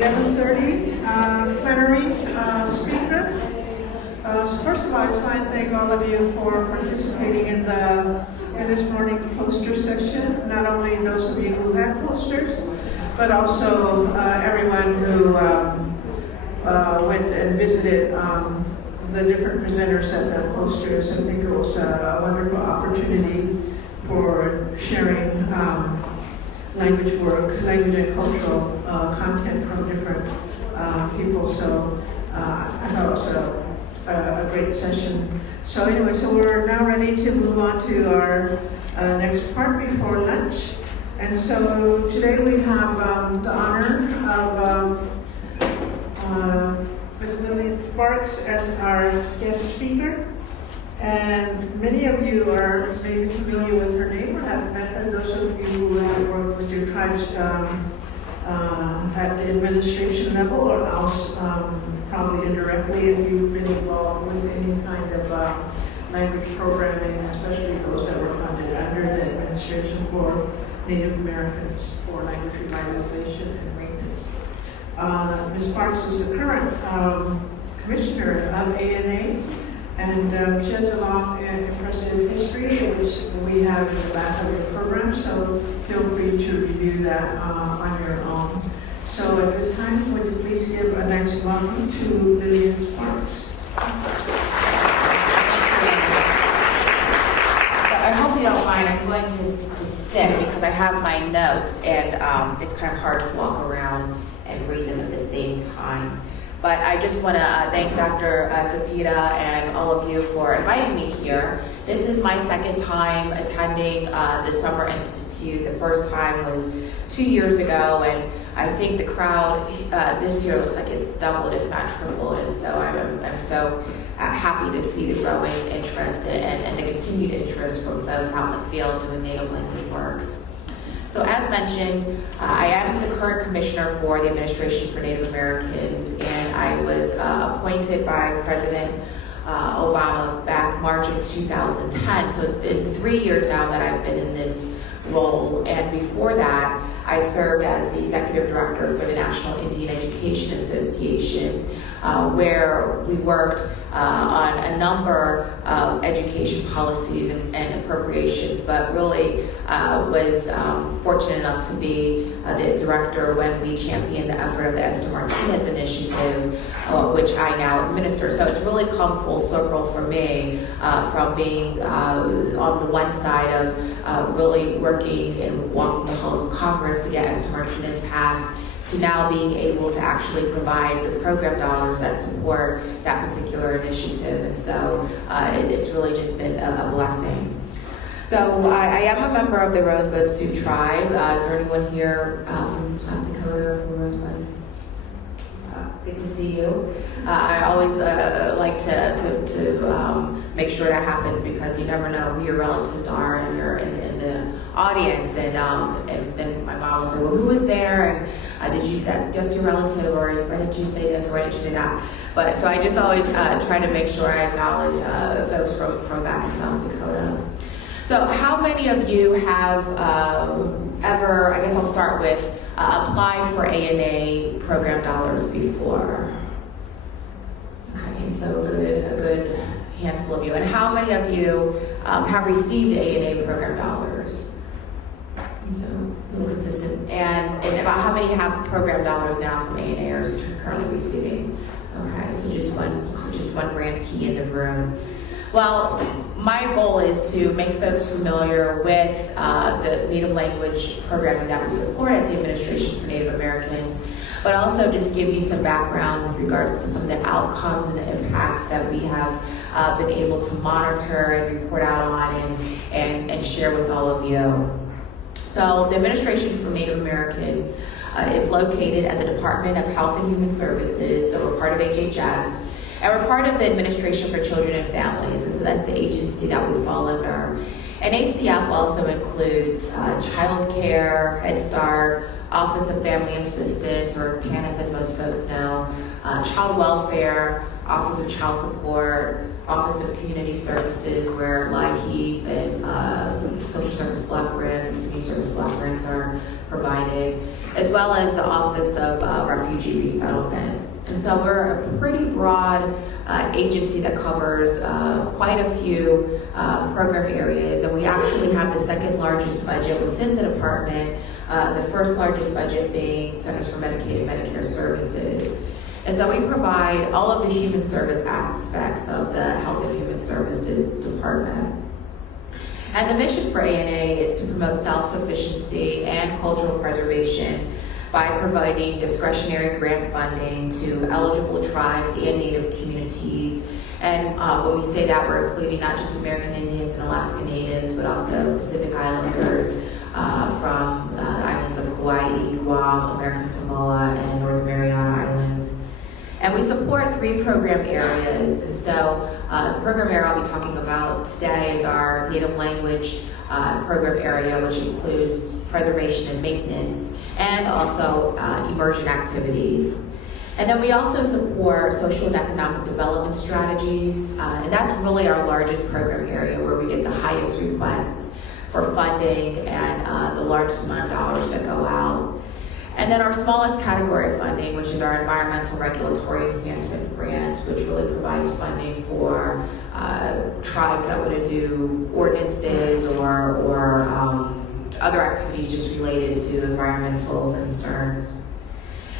11:30 plenary speaker. So first of all, I just want to thank all of you for participating in this morning poster session. Not only those of you who had posters, but also everyone who went and visited the different presenters at the posters. I think it was a wonderful opportunity for sharing language work, language and cultural content from different people. So I thought it was a great session. So anyway, so we're now ready to move on to our next part before lunch. And so today we have the honor of Ms. Lilian Sparks as our guest speaker. And many of you are maybe familiar with her name or have met her. Those of you who have worked with your tribes at the administration level, or else probably indirectly if you've been involved with any kind of language programming, especially those that were funded under the administration for Native Americans for language revitalization and maintenance. Ms. Sparks is the current commissioner of ANA. And she has a long and impressive history, which we have in the back of the program, so feel free to review that on your own. So at this time, would you please give a nice welcome to Lilian Sparks. I hope you don't mind, I'm going to sit because I have my notes, and it's kind of hard to walk around and read them at the same time. But I just want to thank Dr. Zepeda and all of you for inviting me here. This is my second time attending the Summer Institute. The first time was 2 years ago, and I think the crowd this year looks like it's doubled, if not tripled. And so I'm so happy to see the growing interest and the continued interest from folks out in the field doing native language works. So as mentioned, I am the current commissioner for the Administration for Native Americans, and I was appointed by President Obama back March of 2010. So it's been 3 years now that I've been in this role, and before that, I served as the executive director for the National Indian Education Association, where we worked on a number of education policies and appropriations, but really was fortunate enough to be the director when we championed the effort of the Esther Martinez Initiative, which I now administer. So it's really come full circle for me from being on the one side of really working and walking the halls of Congress to get Esther Martinez passed, to now being able to actually provide the program dollars that support that particular initiative. And so it's really just been a blessing. So I am a member of the Rosebud Sioux tribe. Is there anyone here from South Dakota, from Rosebud? Good to see you. I always like to make sure that happens, because you never know who your relatives are and you're in the audience. And then my mom will say, well, who was there? And that's your relative, or why did you say this, or why did you say that? But so I just always try to make sure I acknowledge folks from back in South Dakota. So how many of you have ever, I guess I'll start with, applied for ANA program dollars before? Okay, so a good handful of you. And how many of you have received ANA program dollars? So a little consistent. And about how many have program dollars now from ANA or is currently receiving? Okay, so just one grantee in the room. Well, my goal is to make folks familiar with the Native language programming that we support at the Administration for Native Americans, but also just give you some background with regards to some of the outcomes and the impacts that we have been able to monitor and report out on and share with all of you. So the Administration for Native Americans is located at the Department of Health and Human Services, so we're part of HHS. And we're part of the Administration for Children and Families, and so that's the agency that we fall under. And ACF also includes child care, Head Start, Office of Family Assistance, or TANF as most folks know, child welfare, Office of Child Support, Office of Community Services, where LIHEAP and Social Service Block Grants and Community Service Block Grants are provided. as well as the Office of Refugee Resettlement. And so we're a pretty broad agency that covers quite a few program areas, and we actually have the second largest budget within the department, the first largest budget being Centers for Medicaid and Medicare Services. And so we provide all of the human service aspects of the Health and Human Services Department. And the mission for ANA is to promote self-sufficiency and cultural preservation by providing discretionary grant funding to eligible tribes and Native communities. And when we say that, we're including not just American Indians and Alaska Natives, but also Pacific Islanders from the islands of Hawaii, Guam, American Samoa, and Northern Mariana Islands. And we support 3 program areas. And so the program area I'll be talking about today is our Native language program area, which includes preservation and maintenance, and also immersion activities. And then we also support social and economic development strategies, and that's really our largest program area where we get the highest requests for funding and the largest amount of dollars that go out. And then our smallest category of funding, which is our environmental regulatory enhancement grants, which really provides funding for tribes that want to do ordinances or other activities just related to environmental concerns.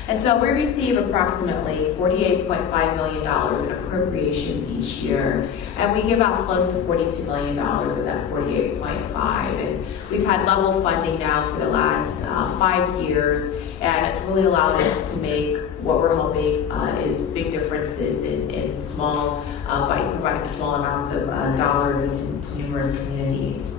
And so we receive approximately $48.5 million in appropriations each year, and we give out close to $42 million of that 48.5. And we've had level funding now for the last 5 years, and it's really allowed us to make what we're hoping is big differences in small, by providing small amounts of dollars into numerous communities.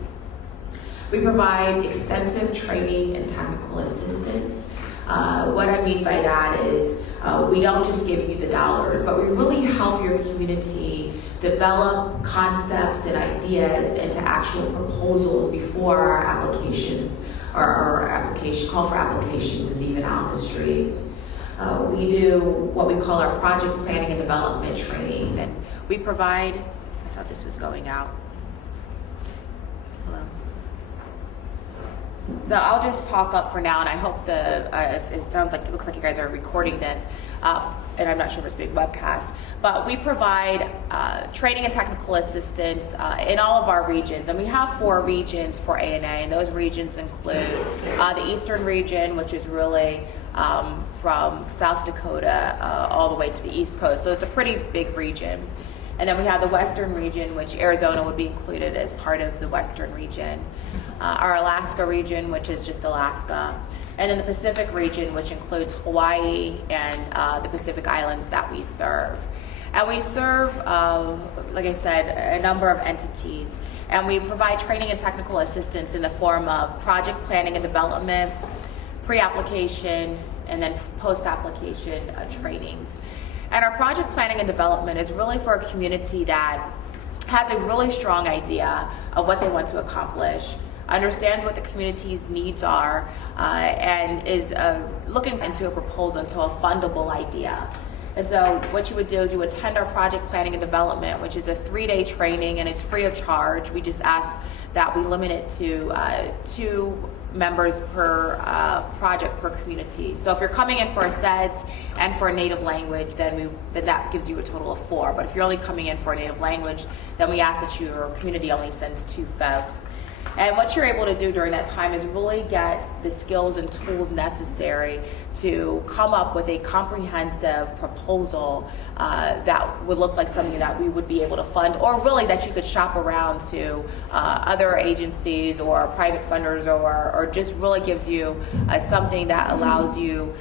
We provide extensive training and technical assistance. What I mean by that is we don't just give you the dollars, but we really help your community develop concepts and ideas into actual proposals before our applications or our call for applications is even out in the streets. We do what we call our project planning and development trainings, and we provide, I thought this was going out. Hello. So I'll just talk up for now, and I hope if it sounds like, it looks like you guys are recording this, and I'm not sure if it's being webcast, but we provide training and technical assistance in all of our regions, and we have 4 regions for ANA, and those regions include the Eastern region, which is really from South Dakota all the way to the East Coast, so it's a pretty big region. And then we have the Western region, which Arizona would be included as part of the Western region. Our Alaska region, which is just Alaska. And then the Pacific region, which includes Hawaii and the Pacific Islands that we serve. And we serve, like I said, a number of entities. And we provide training and technical assistance in the form of project planning and development, pre-application, and then post-application trainings. And our project planning and development is really for a community that has a really strong idea of what they want to accomplish, understands what the community's needs are, and is looking into a proposal, into a fundable idea. And so what you would do is you would attend our project planning and development, which is a 3-day training, and it's free of charge. We just ask that we limit it to 2 members per project per community. So if you're coming in for a SEDS and for a native language, then that gives you a total of 4. But if you're only coming in for a native language, then we ask that your community only sends 2 folks. And what you're able to do during that time is really get the skills and tools necessary to come up with a comprehensive proposal that would look like something that we would be able to fund, or really that you could shop around to other agencies or private funders, or just really gives you something that allows you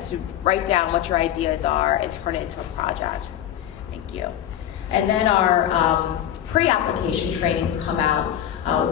to write down what your ideas are and turn it into a project. Thank you. And then our pre-application trainings come out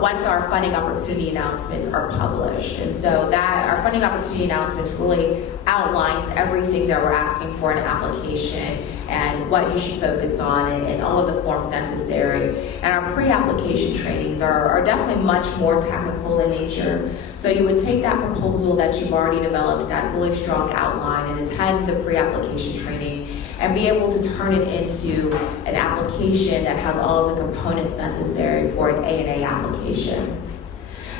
once our funding opportunity announcements are published. And so that our funding opportunity announcements really outlines everything that we're asking for in an application and what you should focus on and all of the forms necessary. And our pre-application trainings are definitely much more technical in nature. So you would take that proposal that you've already developed, that really strong outline, and attend the pre-application training and be able to turn it into an application that has all of the components necessary for an ANA application.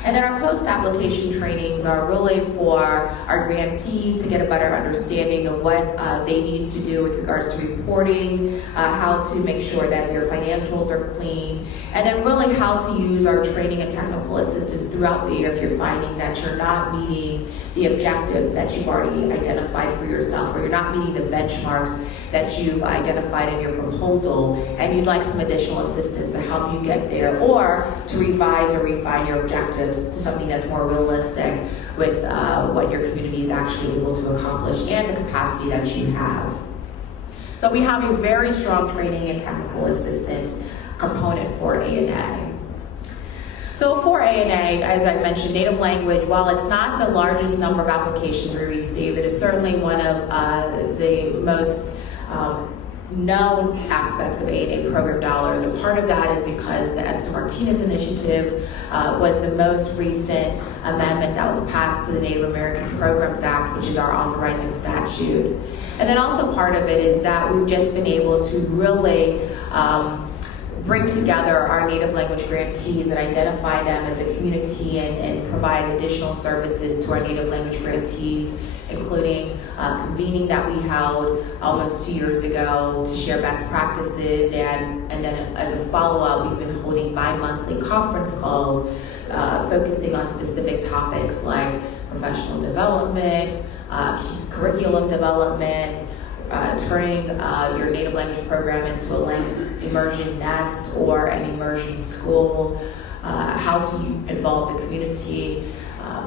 And then our post-application trainings are really for our grantees to get a better understanding of what they need to do with regards to reporting, how to make sure that their financials are clean, and then really how to use our training and technical assistance throughout the year if you're finding that you're not meeting the objectives that you've already identified for yourself, or you're not meeting the benchmarks that you've identified in your proposal, and you'd like some additional assistance to help you get there, or to revise or refine your objectives to something that's more realistic with what your community is actually able to accomplish and the capacity that you have. So we have a very strong training and technical assistance component for A&A. So for A&A, as I mentioned, native language, while it's not the largest number of applications we receive, it is certainly one of the most known aspects of A&A program dollars. And part of that is because the Esther Martinez Initiative was the most recent amendment that was passed to the Native American Programs Act, which is our authorizing statute. And then also part of it is that we've just been able to really bring together our native language grantees and identify them as a community and provide additional services to our native language grantees, including convening that we held almost 2 years ago to share best practices, and then as a follow-up, we've been holding bi-monthly conference calls focusing on specific topics like professional development, curriculum development, turning your native language program into an immersion nest or an immersion school, how to involve the community,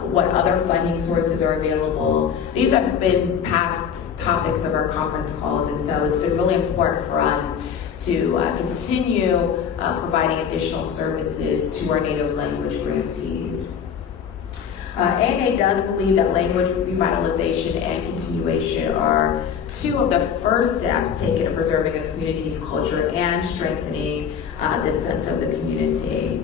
what other funding sources are available. These have been past topics of our conference calls, and so it's been really important for us to continue providing additional services to our native language grantees. ANA does believe that language revitalization and continuation are two of the first steps taken in preserving a community's culture and strengthening the sense of the community.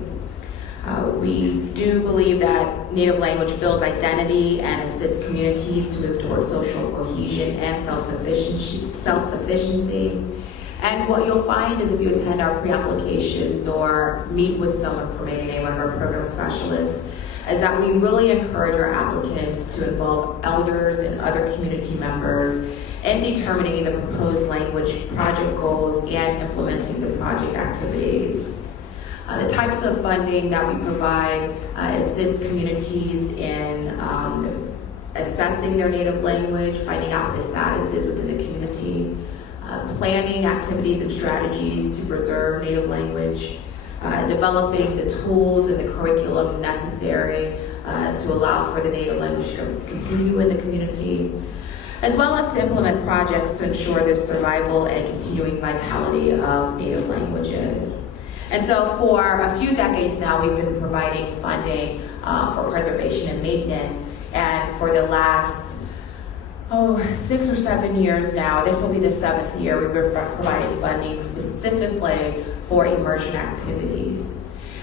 We do believe that native language builds identity and assists communities to move towards social cohesion and self-sufficiency. And what you'll find is if you attend our pre-applications or meet with someone from ANA, one of our program specialists, is that we really encourage our applicants to involve elders and other community members in determining the proposed language project goals and implementing the project activities. The types of funding that we provide assist communities in assessing their native language, finding out what the status is within the community, planning activities and strategies to preserve native language, developing the tools and the curriculum necessary to allow for the native language to continue in the community, as well as to implement projects to ensure the survival and continuing vitality of native languages. And so for a few decades now, we've been providing funding for preservation and maintenance, and for the last 6 or 7 years now, this will be the 7th year, we've been providing funding specifically for immersion activities.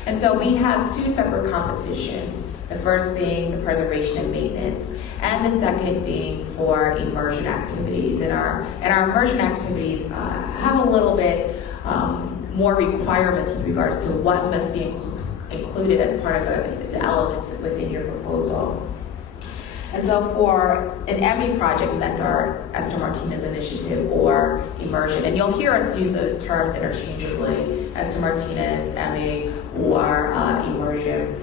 And so we have 2 separate competitions, the first being the preservation and maintenance, and the second being for immersion activities. And our immersion activities have a little bit more requirements with regards to what must be included as part of the elements within your proposal. And so for an Emmy project, and that's our Esther Martinez Initiative, or immersion, and you'll hear us use those terms interchangeably, Esther Martinez, Emmy, or immersion.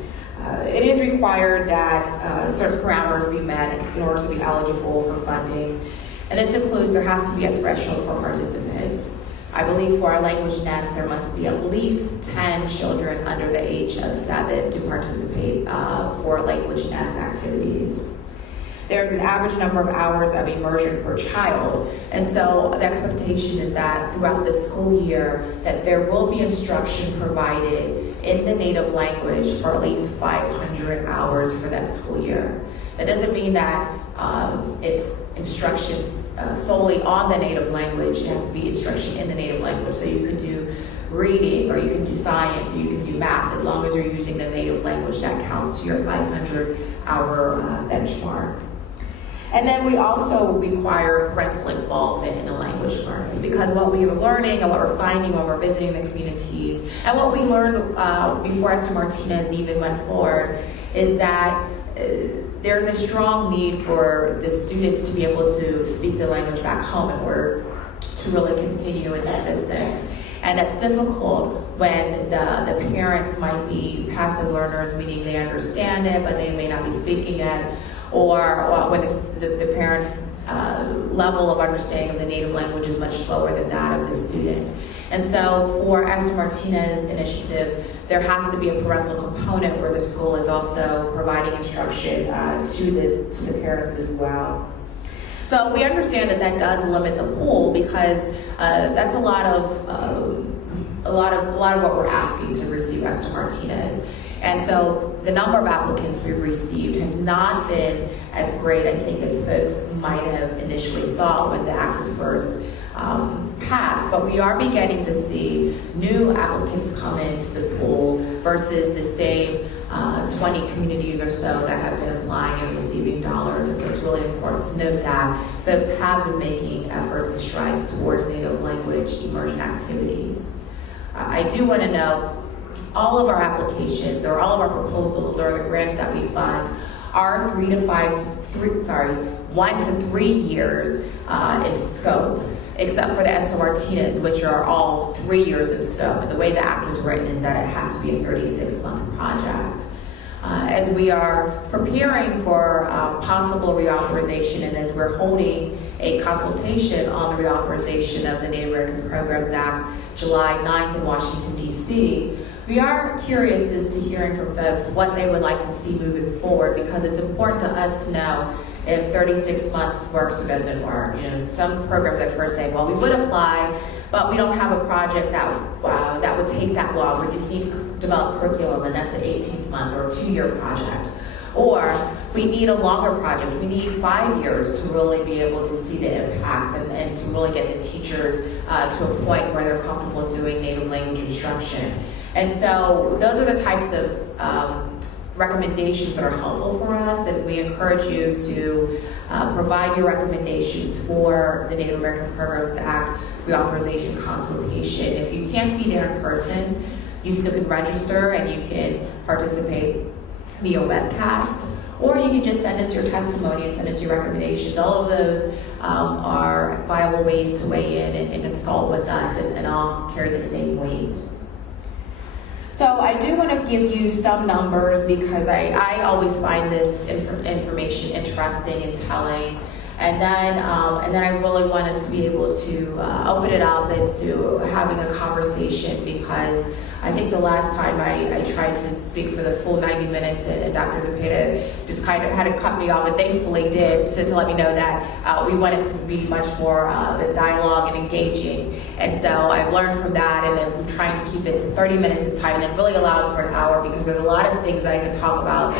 It is required that certain parameters be met in order to be eligible for funding. And this includes there has to be a threshold for participants. I believe for our language nest, there must be at least 10 children under the age of 7 to participate for language nest activities. There's an average number of hours of immersion per child, and so the expectation is that throughout the school year that there will be instruction provided in the native language for at least 500 hours for that school year. That doesn't mean that it's instructions solely on the native language. It has to be instruction in the native language, so you could do reading, or you can do science, or you can do math. As long as you're using the native language, that counts to your 500-hour benchmark. And then we also require parental involvement in the language learning, because what we are learning and what we're finding when we're visiting the communities, and what we learned before Esther Martinez even went forward, is that there's a strong need for the students to be able to speak the language back home in order to really continue its existence. And that's difficult when the parents might be passive learners, meaning they understand it, but they may not be speaking it, or when the parents' level of understanding of the native language is much lower than that of the student. And so for Esther Martinez initiative, there has to be a parental component where the school is also providing instruction to the parents as well. So we understand that does limit the pool, because that's a lot of what we're asking to receive Esther Martinez. And so the number of applicants we've received has not been as great, I think, as folks might have initially thought when the act was first passed. But we are beginning to see new applicants come into the pool versus the same 20 communities or so that have been applying and receiving dollars. And so it's really important to note that folks have been making efforts and strides towards native language immersion activities. I do want to note, all of our applications or all of our proposals or the grants that we fund are 1 to 3 years in scope, except for the Esther Martinez, which are all 3 years in scope. And the way the act was written is that it has to be a 36-month project. As we are preparing for possible reauthorization, and as we're holding a consultation on the reauthorization of the Native American Programs Act July 9th in Washington, D.C., we are curious as to hearing from folks what they would like to see moving forward, because it's important to us to know if 36 months works or doesn't work. You know, some programs at first say, well, we would apply, but we don't have a project that would take that long. We just need to develop curriculum, and that's an 18-month or 2-year project. Or we need a longer project. We need 5 years to really be able to see the impacts and to really get the teachers to a point where they're comfortable doing native language instruction. And so those are the types of recommendations that are helpful for us, and we encourage you to provide your recommendations for the Native American Programs Act reauthorization consultation. If you can't be there in person, you still can register and you can participate via webcast, or you can just send us your testimony and send us your recommendations. All of those are viable ways to weigh in and consult with us, and all carry the same weight. So I do want to give you some numbers, because I always find this information interesting and telling. And then I really want us to be able to open it up into having a conversation, because I think the last time I tried to speak for the full 90 minutes, and Dr. Zepeda just kind of had to cut me off, and thankfully did, to let me know that we want it to be much more dialogue and engaging. And so I've learned from that, and I'm trying to keep it to 30 minutes this time, and then really allow for an hour, because there's a lot of things that I could talk about,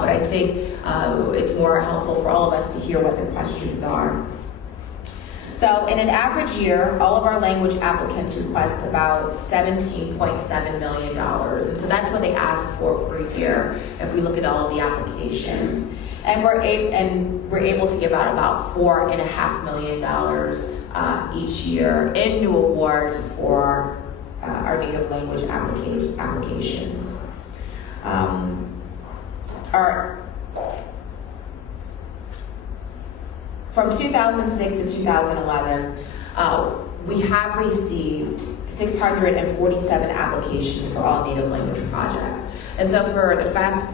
but I think it's more helpful for all of us to hear what the questions are. So in an average year, all of our language applicants request about $17.7 million. And so that's what they ask for per year if we look at all of the applications. And we're able to give out about $4.5 million each year in new awards for our native language applications. From 2006 to 2011, we have received 647 applications for all native language projects. And so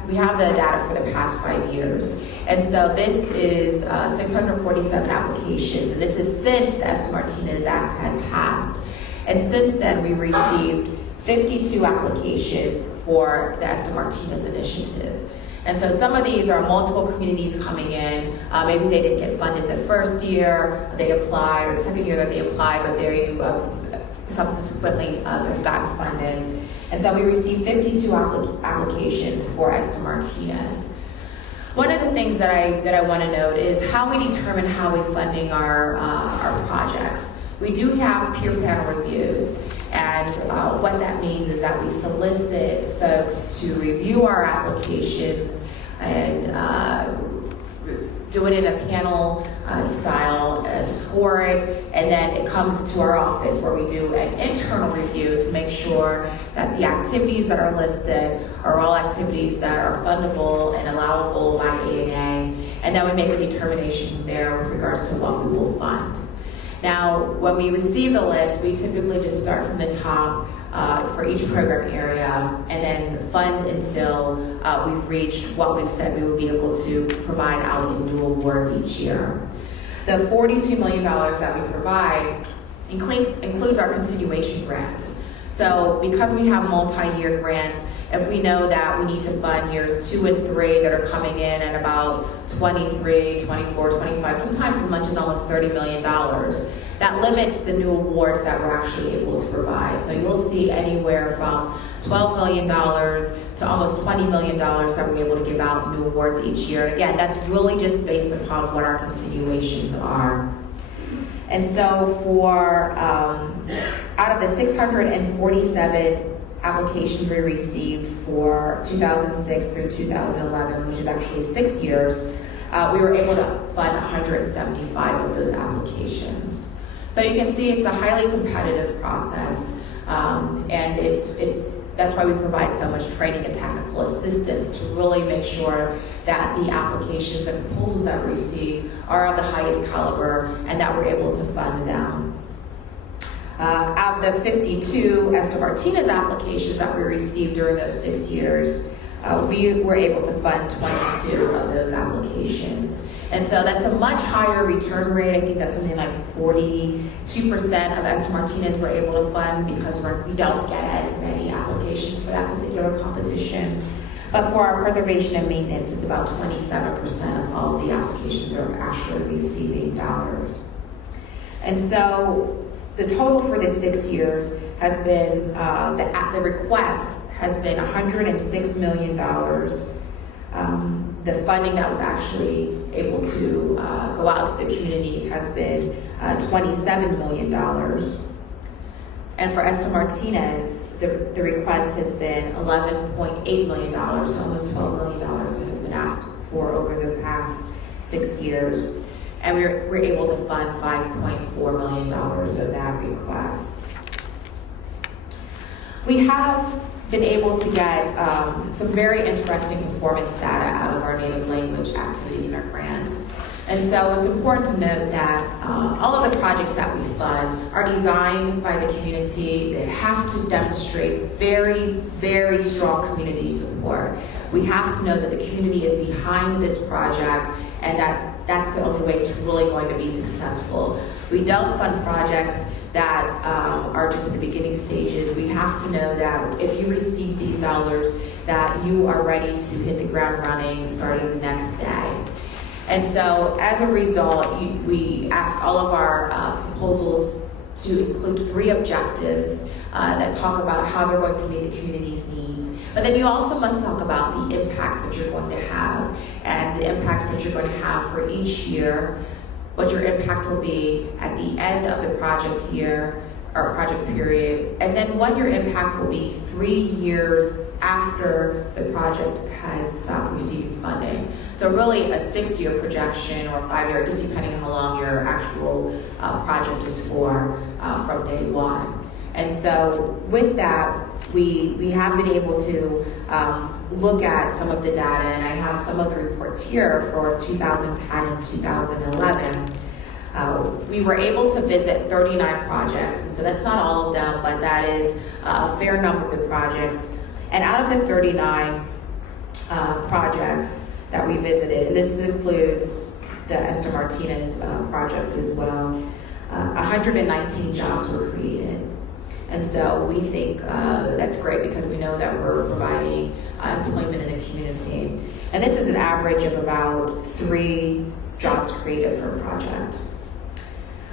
we have the data for the past 5 years. And so this is 647 applications, and this is since the Esther Martinez Act had passed. And since then, we received 52 applications for the Esther Martinez initiative. And so some of these are multiple communities coming in. Maybe they didn't get funded the first year they applied, or the second year that they applied, but they subsequently have gotten funded. And so we received 52 applications for Esther Martinez. One of the things that I want to note is how we determine how we're funding our projects. We do have peer panel reviews. And what that means is that we solicit folks to review our applications and do it in a panel style, score it, and then it comes to our office where we do an internal review to make sure that the activities that are listed are all activities that are fundable and allowable by ANA, and then we make a determination there with regards to what we will fund. Now, when we receive the list, we typically just start from the top for each program area and then fund until we've reached what we've said we will be able to provide out in new awards each year. The $42 million that we provide includes our continuation grants. So because we have multi-year grants, if we know that we need to fund years 2 and 3 that are coming in at about 23, 24, 25, sometimes as much as almost $30 million, that limits the new awards that we're actually able to provide. So you'll see anywhere from $12 million to almost $20 million that we're able to give out new awards each year. And again, that's really just based upon what our continuations are. And so for, out of the 647 applications we received for 2006 through 2011, which is actually 6 years, we were able to fund 175 of those applications. So you can see it's a highly competitive process, and that's why we provide so much training and technical assistance to really make sure that the applications and proposals that we receive are of the highest caliber and that we're able to fund them. Out of the 52 Esther Martinez applications that we received during those 6 years, we were able to fund 22 of those applications. And so that's a much higher return rate. I think that's something like 42% of Esther Martinez we're able to fund because we don't get as many applications for that particular competition. But for our preservation and maintenance, it's about 27% of all of the applications are actually receiving dollars. And so the total for the 6 years has been, the request has been $106 million. The funding that was actually able to go out to the communities has been $27 million. And for Esther Martinez, the request has been $11.8 million, so almost $12 million has been asked for over the past 6 years. And we're able to fund $5.4 million of that request. We have been able to get some very interesting performance data out of our native language activities and our grants. And so it's important to note that all of the projects that we fund are designed by the community. They have to demonstrate very, very strong community support. We have to know that the community is behind this project and that's the only way it's really going to be successful. We don't fund projects that are just at the beginning stages. We have to know that if you receive these dollars, that you are ready to hit the ground running starting the next day. And so as a result, we ask all of our proposals to include 3 objectives that talk about how they're going to meet the community's needs. But then you also must talk about the impacts that you're going to have and the impacts that you're going to have for each year, what your impact will be at the end of the project year or project period, and then what your impact will be 3 years after the project has stopped receiving funding. So really a 6-year projection or 5-year, just depending on how long your actual project is for from day one. And so with that, we have been able to look at some of the data, and I have some of the reports here for 2010 and 2011. We were able to visit 39 projects, and so that's not all of them, but that is a fair number of the projects. And out of the 39 projects that we visited, and this includes the Esther Martinez projects as well, 119 jobs were created. And so we think that's great because we know that we're providing employment in the community. And this is an average of about 3 jobs created per project.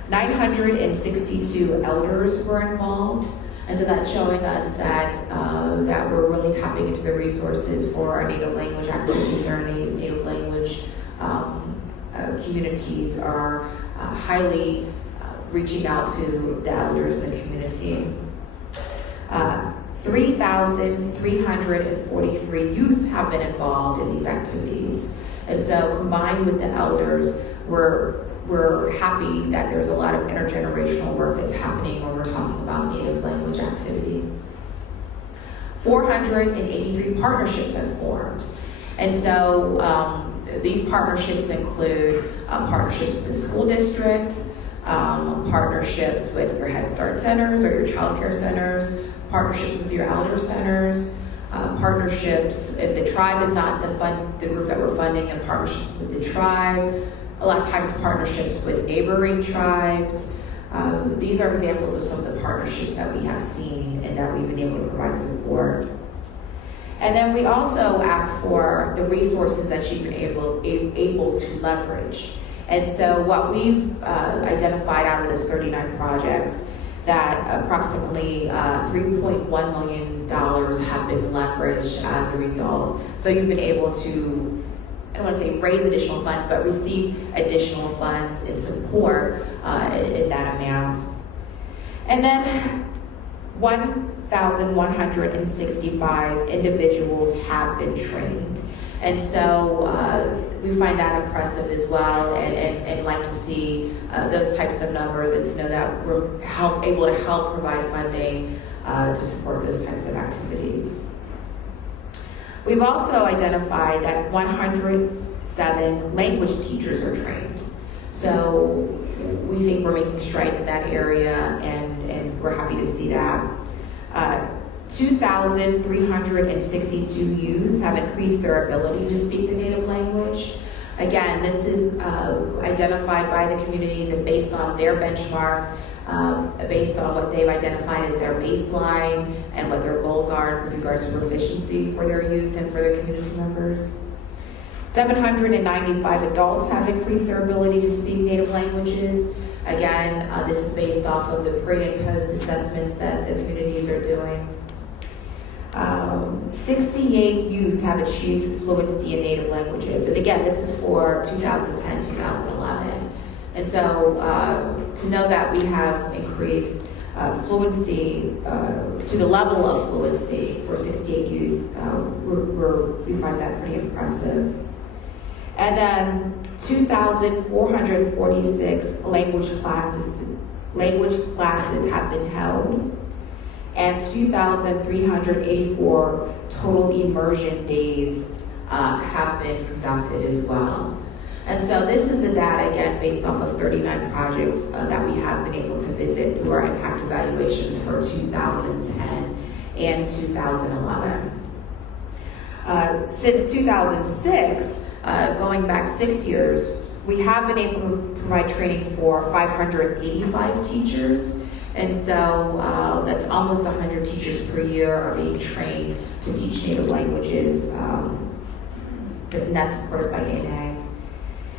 962 elders were involved. And so that's showing us that that we're really tapping into the resources for our native language activities. Our native language communities are highly reaching out to the elders in the community. 3,343 youth have been involved in these activities. And so combined with the elders, we're happy that there's a lot of intergenerational work that's happening when we're talking about Native language activities. 483 partnerships have formed. And so these partnerships include partnerships with the school district, partnerships with your Head Start centers or your child care centers, partnerships with your elder centers, partnerships, if the tribe is not the group that we're funding, and partnerships with the tribe, a lot of times partnerships with neighboring tribes. These are examples of some of the partnerships that we have seen and that we've been able to provide support. And then we also ask for the resources that you've been able to leverage. And so what we've identified out of those 39 projects, that approximately $3.1 million have been leveraged as a result. So you've been able to, I don't want to say raise additional funds, but receive additional funds in support in that amount. And then 1,165 individuals have been trained. And so we find that impressive as well, and like to see those types of numbers, and to know that we're able to help provide funding to support those types of activities. We've also identified that 107 language teachers are trained. So we think we're making strides in that area, and we're happy to see that. 2,362 youth have increased their ability to speak the native language. Again, this is identified by the communities and based on their benchmarks, based on what they've identified as their baseline and what their goals are with regards to proficiency for their youth and for their community members. 795 adults have increased their ability to speak native languages. Again, this is based off of the pre and post assessments that the communities are doing. 68 youth have achieved fluency in native languages. And again, this is for 2010, 2011. And so to know that we have increased fluency to the level of fluency for 68 youth, we find that pretty impressive. And then 2,446 language classes have been held, and 2,384 total immersion days have been conducted as well. And so this is the data, again, based off of 39 projects that we have been able to visit through our impact evaluations for 2010 and 2011. Since 2006, going back 6 years, we have been able to provide training for 585 teachers. And so that's almost 100 teachers per year are being trained to teach native languages, and that's supported by ANA.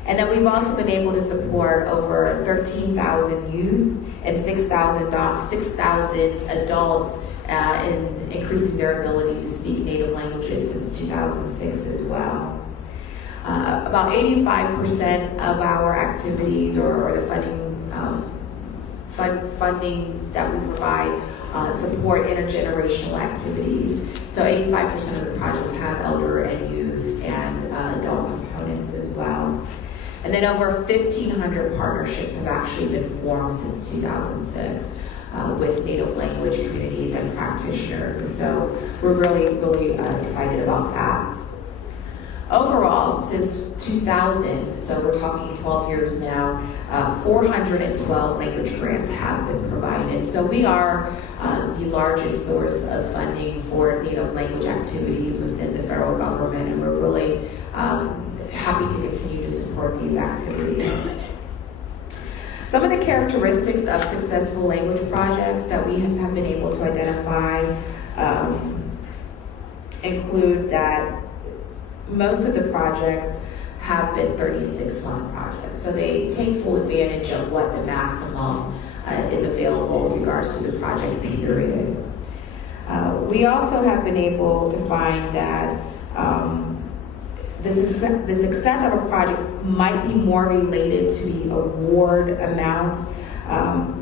And then we've also been able to support over 13,000 youth and 6,000 adults in increasing their ability to speak native languages since 2006 as well. About 85% of our activities or the funding that we provide support intergenerational activities. So 85% of the projects have elder and youth and adult components as well. And then over 1,500 partnerships have actually been formed since 2006 with native language communities and practitioners. And so we're really excited about that. Overall, since 2000, so we're talking 12 years now, 412 language grants have been provided. So we are the largest source of funding for native language activities within the federal government, and we're really happy to continue to support these activities. Some of the characteristics of successful language projects that we have been able to identify include that most of the projects have been 36-month projects. So they take full advantage of what the maximum is available with regards to the project period. We also have been able to find that the success of a project might be more related to the award amount,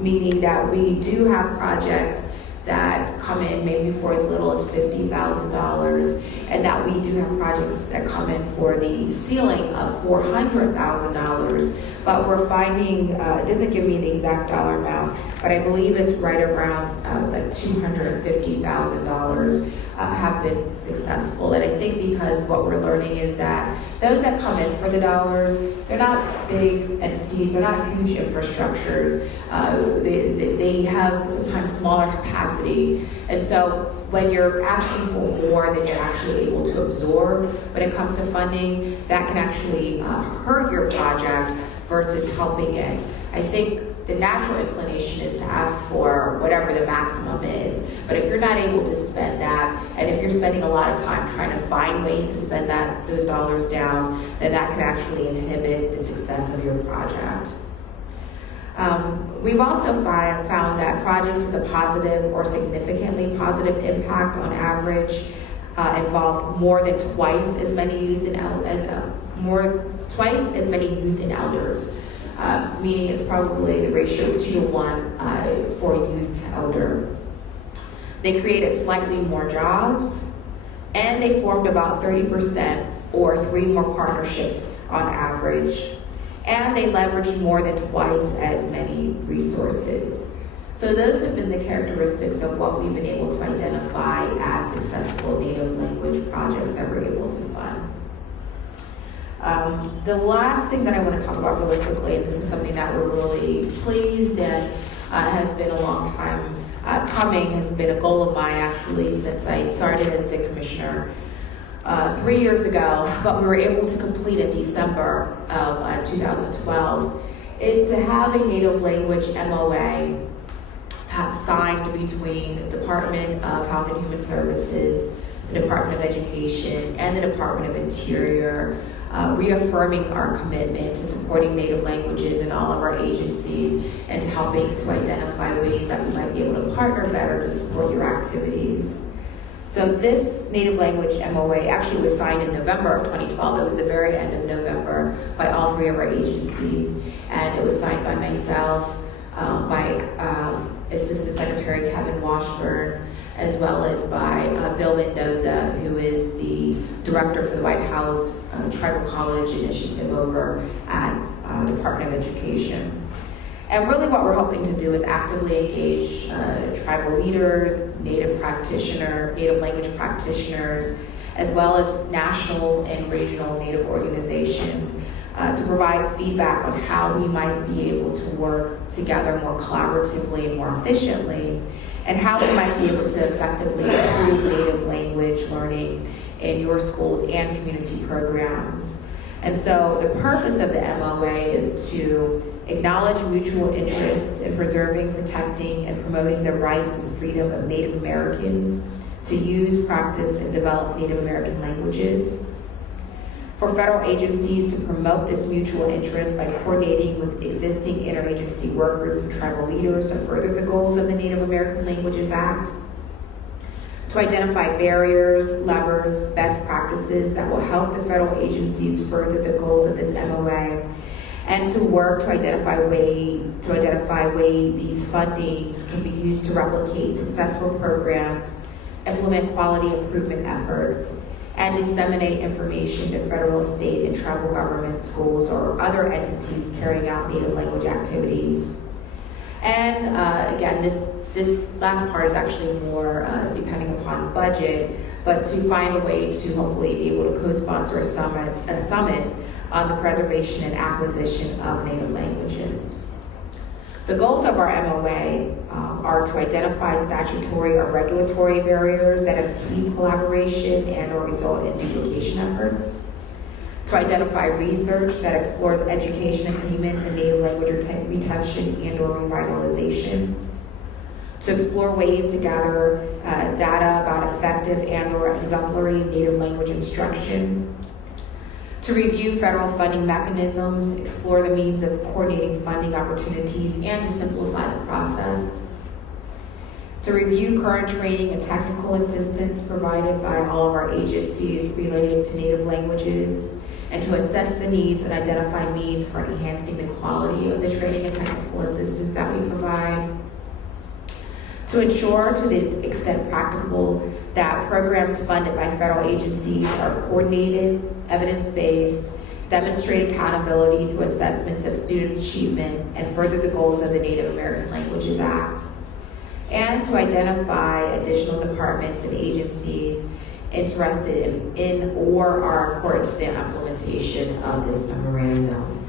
meaning that we do have projects that come in maybe for as little as $50,000, and that we do have projects that come in for the ceiling of $400,000. But we're finding, it doesn't give me the exact dollar amount, but I believe it's right around like $250,000 have been successful. And I think because what we're learning is that those that come in for the dollars, they're not big entities, they're not huge infrastructures. They have sometimes smaller capacity. And so when you're asking for more than you're actually able to absorb, when it comes to funding, that can actually hurt your project versus helping it. I think the natural inclination is to ask for whatever the maximum is. But if you're not able to spend that, and if you're spending a lot of time trying to find ways to spend those dollars down, then that can actually inhibit the success of your project. We've also found that projects with a positive or significantly positive impact on average involve more than twice as many youth and elders. Meaning it's probably the ratio is 2 to 1 for youth to elder. They created slightly more jobs, and they formed about 30% or 3 more partnerships on average, and they leveraged more than twice as many resources. So those have been the characteristics of what we've been able to identify as successful native language projects that we're able to fund. The last thing that I want to talk about really quickly, and this is something that we're really pleased and has been a long time coming, has been a goal of mine actually since I started as the commissioner 3 years ago, but we were able to complete in December of 2012, is to have a native language MOA signed between the Department of Health and Human Services, the Department of Education, and the Department of Interior, reaffirming our commitment to supporting native languages in all of our agencies and to helping to identify ways that we might be able to partner better to support your activities. So this native language MOA actually was signed in November of 2012. It was the very end of November by all 3 of our agencies, and it was signed by myself, by Assistant Secretary Kevin Washburn, as well as by Bill Mendoza, who is the director for the White House Tribal College Initiative over at Department of Education. And really what we're hoping to do is actively engage tribal leaders, native language practitioners, as well as national and regional native organizations to provide feedback on how we might be able to work together more collaboratively and more efficiently, and how we might be able to effectively improve native language learning in your schools and community programs. And so the purpose of the MOA is to acknowledge mutual interest in preserving, protecting, and promoting the rights and freedom of Native Americans to use, practice, and develop Native American languages. For federal agencies to promote this mutual interest by coordinating with existing interagency work groups and tribal leaders to further the goals of the Native American Languages Act. To identify barriers, levers, best practices that will help the federal agencies further the goals of this MOA, and to work to identify way these fundings can be used to replicate successful programs, implement quality improvement efforts, and disseminate information to federal, state, and tribal government, schools, or other entities carrying out native language activities. And again, this last part is actually more depending upon budget, but to find a way to hopefully be able to co-sponsor a summit on the preservation and acquisition of native languages. The goals of our MOA are to identify statutory or regulatory barriers that impede collaboration and or result in duplication efforts, to identify research that explores education attainment and native language retention and or revitalization, to explore ways to gather data about effective and or exemplary native language instruction, to review federal funding mechanisms, explore the means of coordinating funding opportunities, and to simplify the process, to review current training and technical assistance provided by all of our agencies related to native languages, and to assess the needs and identify means for enhancing the quality of the training and technical assistance that we provide, To ensure, to the extent practicable, that programs funded by federal agencies are coordinated, evidence-based, demonstrate accountability through assessments of student achievement, and further the goals of the Native American Languages Act. And to identify additional departments and agencies interested in or are important to the implementation of this memorandum.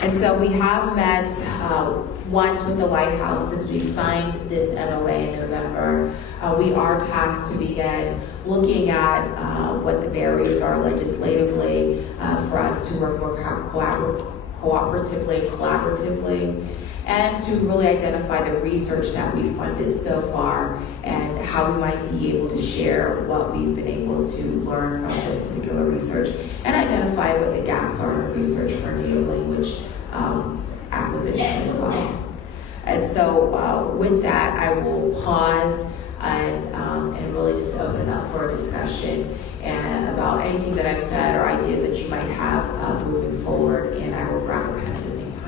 And so we have met once with the White House since we've signed this MOA in November. We are tasked to begin looking at what the barriers are legislatively for us to work more cooperatively and collaboratively, and to really identify the research that we've funded so far and how we might be able to share what we've been able to learn from this particular research and identify what the gaps are in research for native language acquisition as well. And so with that, I will pause and really just open it up for a discussion and about anything that I've said or ideas that you might have moving forward, and I will grab a pen at the same time.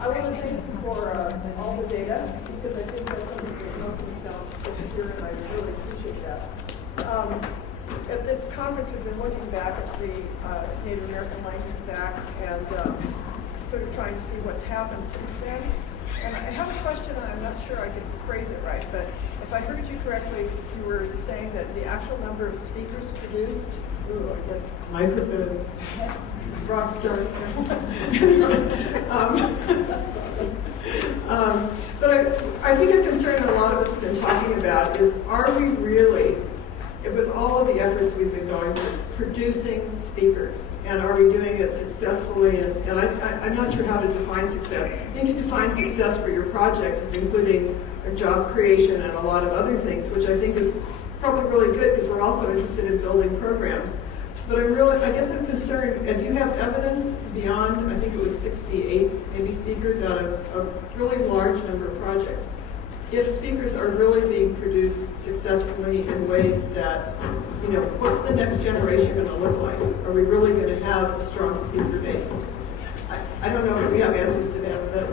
I want to thank you for all the data, because I think that's something that most of us don't hear, and I really appreciate that. At this conference, we've been looking back at the Native American Languages Act and sort of trying to see what's happened since then. And I have a question, and I'm not sure I can phrase it right, but if I heard you correctly, you were saying that the actual number of speakers produced, microphone, rock star. But I think a concern that a lot of us have been talking about is, are we really, with all of the efforts we've been going through, producing speakers, and are we doing it successfully? And I'm not sure how to define success. I think you define success for your projects as including job creation and a lot of other things, which I think is probably really good because we're also interested in building programs. But I guess I'm concerned, and do you have evidence beyond, I think it was 68 maybe speakers out of a really large number of projects, if speakers are really being produced successfully in ways that, what's the next generation going to look like? Are we really going to have a strong speaker base? I don't know if we have answers to that, but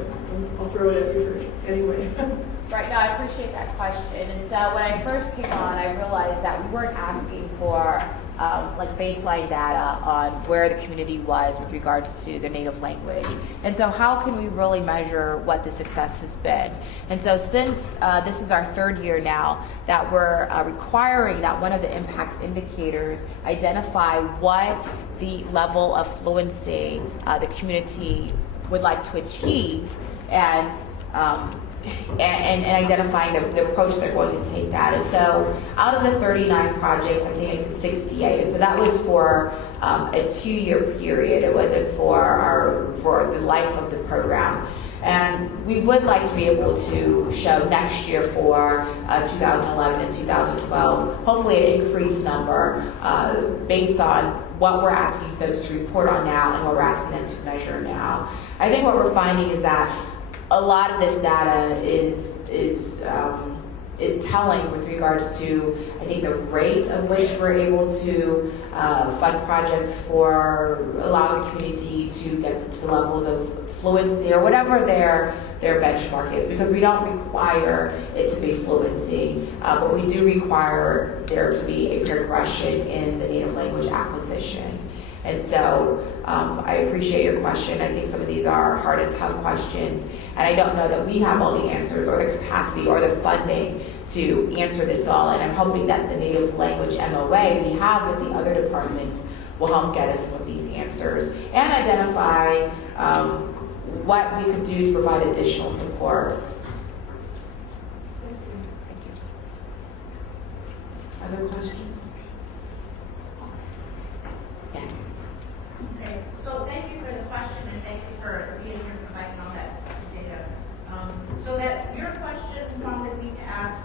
I'll throw it at you anyway. Right, no, I appreciate that question. And so when I first came on, I realized that we weren't asking for baseline data on where the community was with regards to their native language. And so how can we really measure what the success has been? And so since this is our third year now that we're requiring that one of the impact indicators identify what the level of fluency the community would like to achieve, and identifying the approach they're going to take that. And so out of the 39 projects, I think it's at 68. And so that was for a 2-year period. It wasn't for the life of the program. And we would like to be able to show next year for 2011 and 2012, hopefully an increased number based on what we're asking folks to report on now and what we're asking them to measure now. I think what we're finding is that a lot of this data is telling with regards to, I think, the rate of which we're able to fund projects for allowing the community to get to levels of fluency or whatever their benchmark is, because we don't require it to be fluency, but we do require there to be a progression in the native language acquisition. And so I appreciate your question. I think some of these are hard and tough questions, and I don't know that we have all the answers or the capacity or the funding to answer this all. And I'm hoping that the native language MOA we have with the other departments will help get us some of these answers and identify what we could do to provide additional supports. Thank you. Other questions? Yes. Okay, so thank you for the question, and thank you for being here providing all that data. So that your question prompted me to ask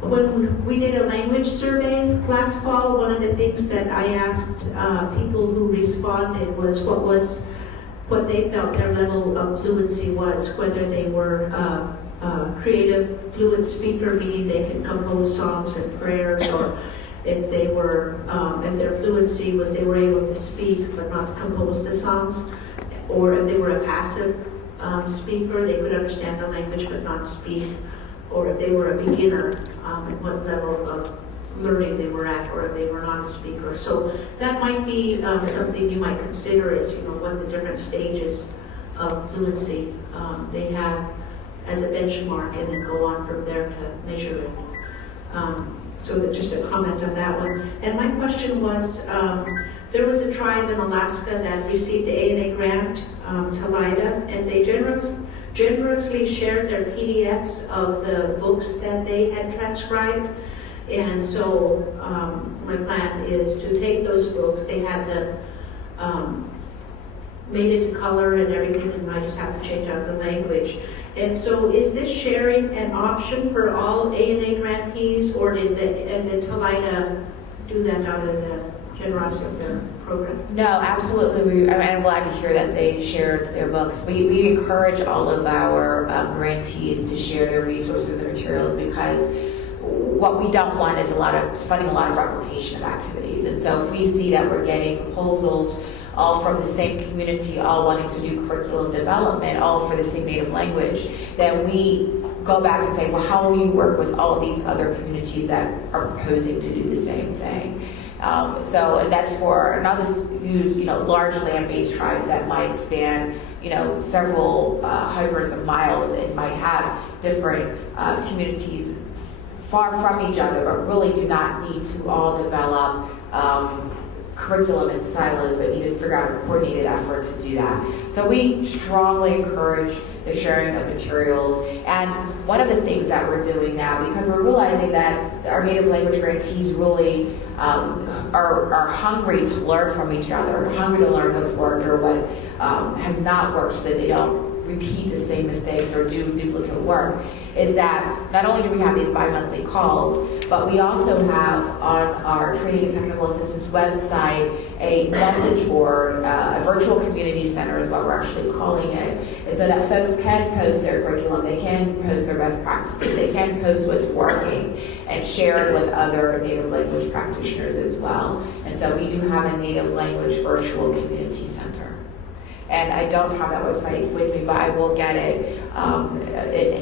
When we did a language survey last fall, one of the things that I asked people who responded was what they felt their level of fluency was, whether they were creative fluent speaker, meaning they could compose songs and prayers, or if they were, if their fluency was they were able to speak but not compose the songs, or if they were a passive speaker, they could understand the language but not speak, or if they were a beginner, and what level of learning they were at, or if they were not a speaker. So that might be something you might consider is, what the different stages of fluency they have as a benchmark, and then go on from there to measure it. So that just a comment on that one. And my question was, there was a tribe in Alaska that received the A&A grant, Talida, and they generously shared their PDFs of the books that they had transcribed. And so my plan is to take those books, they had them made into color and everything, and I just have to change out the language. And so is this sharing an option for all A&A grantees, or did the Talida do that out of the generosity of their program? No, absolutely. I'm glad to hear that they shared their books. We encourage all of our grantees to share their resources and materials, because what we don't want is funding a lot of replication of activities. And so if we see that we're getting proposals all from the same community, all wanting to do curriculum development, all for the same native language, then we go back and say, well, how will you work with all of these other communities that are proposing to do the same thing? And that's for, and I'll just use, large land-based tribes that might span, several hundreds of miles, and might have different communities far from each other, but really do not need to all develop curriculum in silos, but need to figure out a coordinated effort to do that. So we strongly encourage the sharing of materials. And one of the things that we're doing now, because we're realizing that our native language grantees really are hungry to learn from each other, hungry to learn what's worked or what has not worked, so that they don't repeat the same mistakes or do duplicate work, is that not only do we have these bi-monthly calls, but we also have on our training and technical assistance website a message board, a virtual community center is what we're actually calling it, and so that folks can post their curriculum, they can post their best practices, they can post what's working and share it with other native language practitioners as well. And so we do have a native language virtual community center. And I don't have that website with me, but I will get it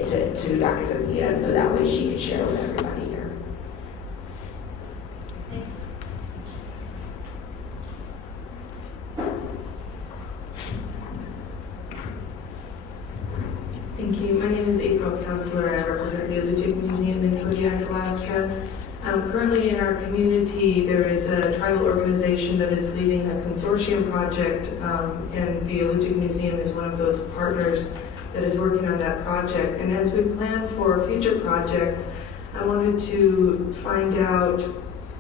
to Dr. Zapita, so that way she can share with everybody here. Thank you. My name is April Counselor. I represent the Alutiiq Museum in Kodiak, Alaska. Currently in our community, there is a tribal organization that is leading a consortium project, and the Alutiiq Museum is one of those partners that is working on that project. And as we plan for future projects, I wanted to find out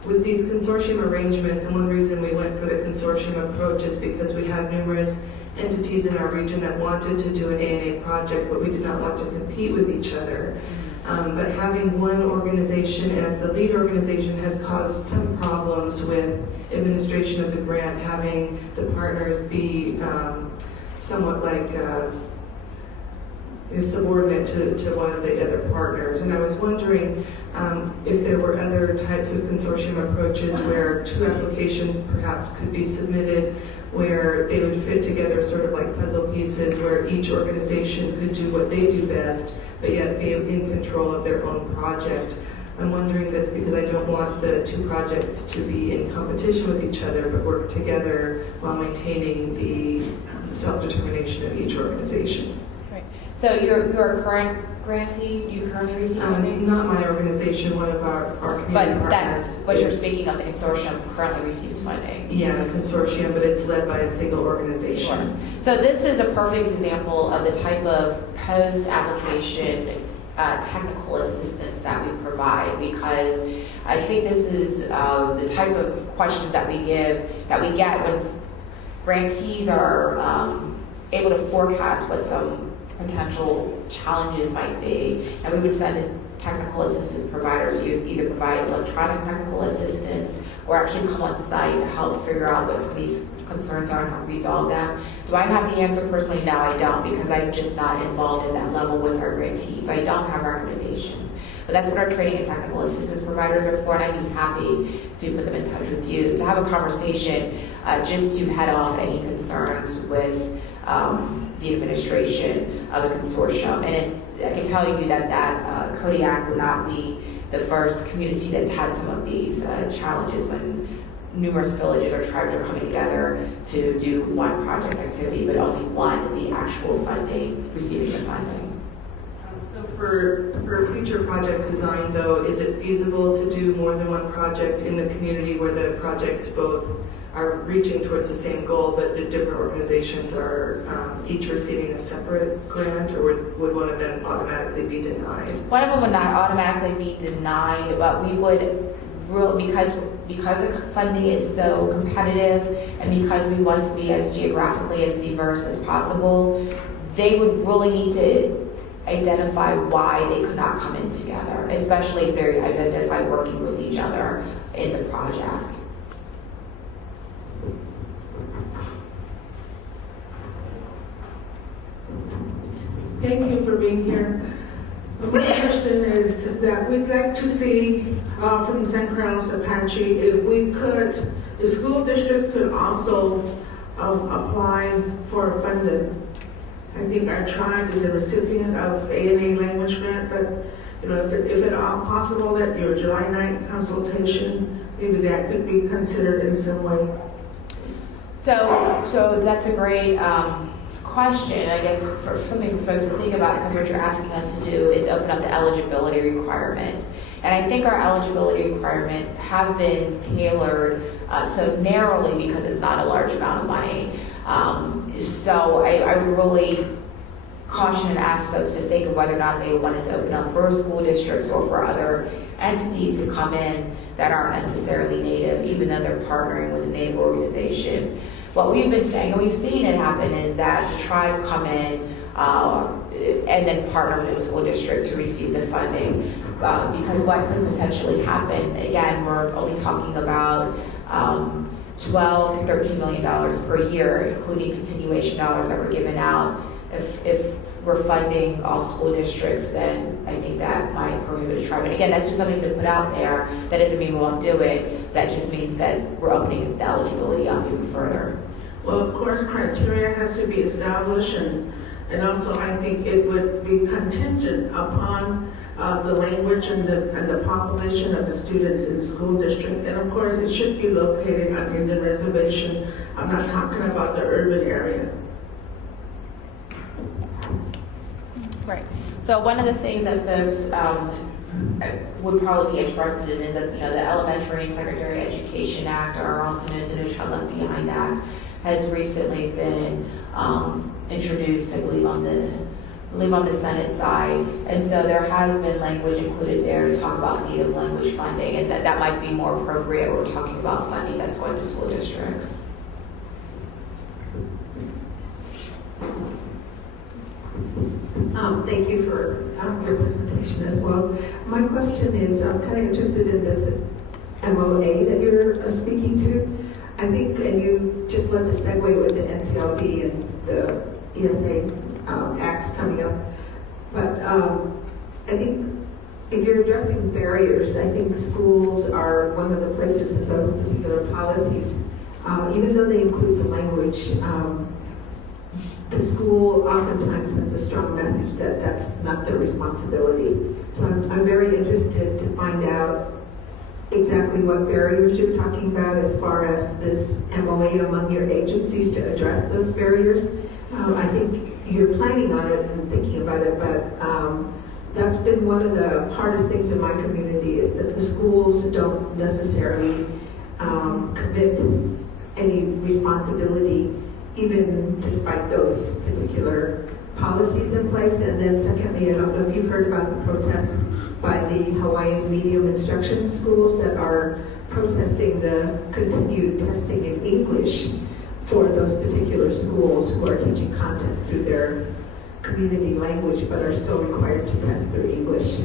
with these consortium arrangements, and one reason we went for the consortium approach is because we had numerous entities in our region that wanted to do an A&A project, but we did not want to compete with each other. But having one organization as the lead organization has caused some problems with administration of the grant, having the partners be somewhat like is subordinate to one of the other partners. And I was wondering if there were other types of consortium approaches where two applications perhaps could be submitted, where they would fit together sort of like puzzle pieces, where each organization could do what they do best, but yet be in control of their own project. I'm wondering this because I don't want the two projects to be in competition with each other, but work together while maintaining the self-determination of each organization. Right. So you're a current grantee? You currently receive funding? Not my organization, one of our community partners. But you're speaking of the consortium currently receives funding. Yeah, a consortium, but it's led by a single organization. Sure. So this is a perfect example of the type of post-application technical assistance that we provide, because I think this is the type of questions that we get when grantees are able to forecast what some potential challenges might be. And we would send in technical assistant providers who either provide electronic technical assistance or actually come on site to help figure out what some of these concerns are and help resolve them. Do I have the answer personally? No, I don't, because I'm just not involved in that level with our grantees, so I don't have recommendations. But that's what our training and technical assistance providers are for, and I'd be happy to put them in touch with you to have a conversation just to head off any concerns with the administration of the consortium. And I can tell you that Kodiak would not be the first community that's had some of these challenges when numerous villages or tribes are coming together to do one project activity, but only one is the actual funding, receiving the funding. So for future project design though, is it feasible to do more than one project in the community where the projects both are reaching towards the same goal, but the different organizations are each receiving a separate grant, or would one of them automatically be denied? One of them would not automatically be denied, but we would really, because the funding is so competitive and because we want to be as geographically as diverse as possible, they would really need to identify why they could not come in together, especially if they're identified working with each other in the project. Thank you for being here. My question is that we'd like to see from St. Carlos Apache if school districts could also apply for funding. I think our tribe is a recipient of A&A language grant, but if at all possible that your July 9th consultation, maybe that could be considered in some way. So that's a great question, I guess, for something for folks to think about, because what you're asking us to do is open up the eligibility requirements. And I think our eligibility requirements have been tailored so narrowly because it's not a large amount of money. So I would really caution and ask folks to think of whether or not they wanted to open up for school districts or for other entities to come in that aren't necessarily Native, even though they're partnering with a Native organization. What we've been saying, and we've seen it happen, is that the tribe come in and then partner with the school district to receive the funding. Because what could potentially happen, again, we're only talking about $12 to $13 million per year, including continuation dollars that were given out. If we're funding all school districts, then I think that might prohibit a tribe. And again, that's just something to put out there. That doesn't mean we won't do it. That just means that we're opening the eligibility up even further. Well, of course, criteria has to be established, and also I think it would be contingent upon the language and the population of the students in the school district. And of course, it should be located on Indian reservation. I'm not talking about the urban area. Right. So one of the things that folks would probably be interested in is that, the Elementary and Secondary Education Act, or also known as the No Child Left Behind Act, has recently been introduced, I believe, on the Senate side. And so there has been language included there to talk about Native language funding, and that might be more appropriate when we're talking about funding that's going to school districts. Thank you for your presentation as well. My question is, I'm kind of interested in this MOA that you're speaking to. I think, and you just left a segue with the NCLB and the ESA acts coming up, but I think if you're addressing barriers, I think schools are one of the places that those particular policies, even though they include the language, the school oftentimes sends a strong message that that's not their responsibility. So I'm very interested to find out exactly what barriers you're talking about as far as this MOA among your agencies to address those barriers. I think you're planning on it and thinking about it, but that's been one of the hardest things in my community, is that the schools don't necessarily commit any responsibility, even despite those particular policies in place. And then secondly, I don't know if you've heard about the protests by the Hawaiian medium instruction schools that are protesting the continued testing in English for those particular schools who are teaching content through their community language but are still required to pass through English.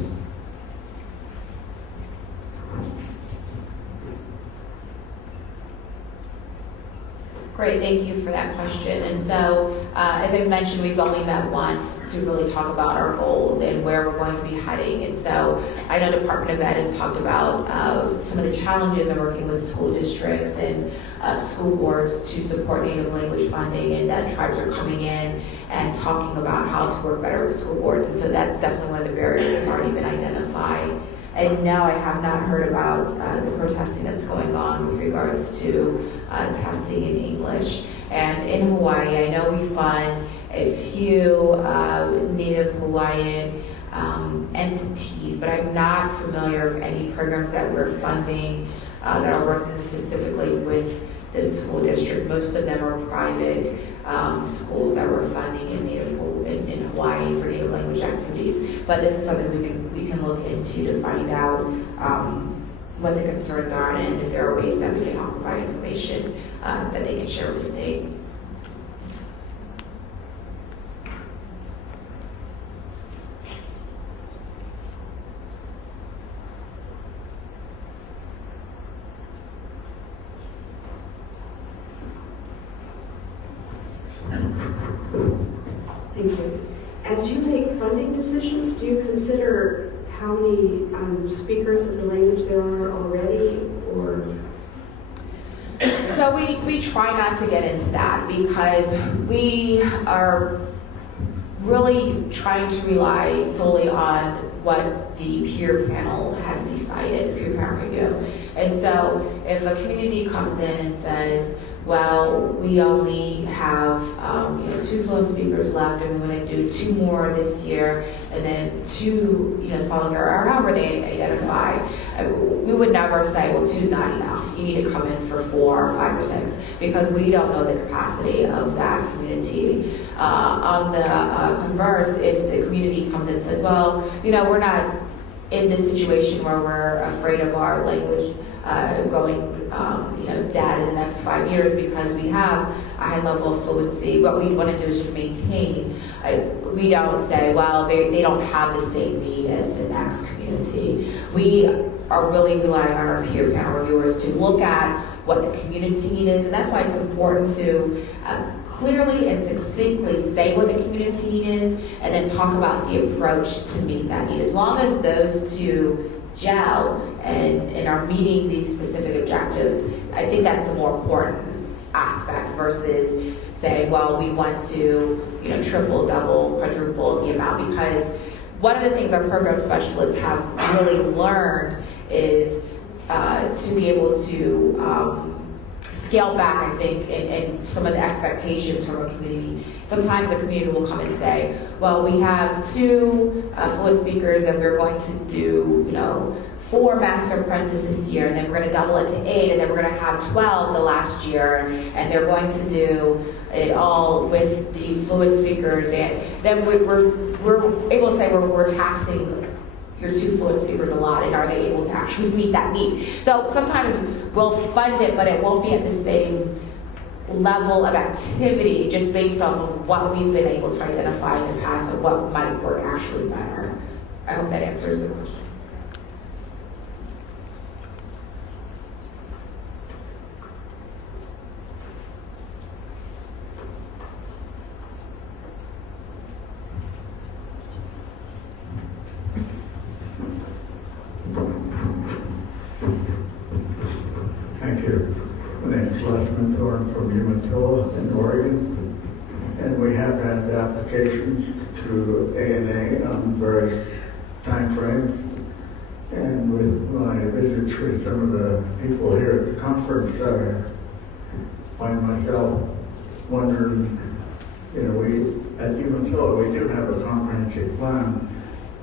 Great, thank you for that question. And so, as I've mentioned, we've only met once to really talk about our goals and where we're going to be heading. And so, I know Department of Ed has talked about some of the challenges of working with school districts and school boards to support Native language funding, and that tribes are coming in and talking about how to work better with school boards. And so that's definitely one of the barriers that's already been identified. And now I have not heard about the protesting that's going on with regards to testing in English. And in Hawaii, I know we fund a few Native Hawaiian entities, but I'm not familiar of any programs that we're funding that are working specifically with the school district. Most of them are private schools that we're funding in Hawaii for Native language activities. But this is something we can look into to find out what the concerns are and if there are ways that we can help provide information that they can share with the state. Thank you. As you make funding decisions, do you consider how many speakers of the language there are already, or? So we try not to get into that because we are really trying to rely solely on what the peer panel has decided, the peer panel review. And so if a community comes in and says, well, we only have 2 fluent speakers left, and we want to do 2 more this year, and then 2, the following year, or however they identify. We would never say, well, 2 is not enough. You need to come in for 4, 5, or 6, because we don't know the capacity of that community. On the converse, if the community comes in and says, well, we're not in this situation where we're afraid of our language going dead in the next 5 years because we have a high level of fluency. What we want to do is just maintain. We don't say, well, they don't have the same need as the next community. We are really relying on our peer panel reviewers to look at what the community need is, and that's why it's important to clearly and succinctly say what the community need is, and then talk about the approach to meet that need. As long as those two gel and are meeting these specific objectives, I think that's the more important aspect versus saying, well, we want to, triple, double, quadruple the amount. Because one of the things our program specialists have really learned is to be able to scale back, I think, in some of the expectations from a community. Sometimes a community will come and say, well, we have 2 fluent speakers and we're going to do, 4 master apprentices this year, and then we're going to double it to 8, and then we're going to have 12 the last year, and they're going to do it all with the fluent speakers. And then we're able to say we're taxing your 2 fluent speakers a lot, and are they able to actually meet that need? So sometimes we'll fund it, but it won't be at the same level of activity just based off of what we've been able to identify in the past of what might work actually better. I hope that answers the question. Thank you. My name is Les Thorne from Umatilla in Oregon, and we have had applications through ANA on various time frames. And with my visits with some of the people here at the conference, I find myself wondering, we at Umatilla, we do have a comprehensive plan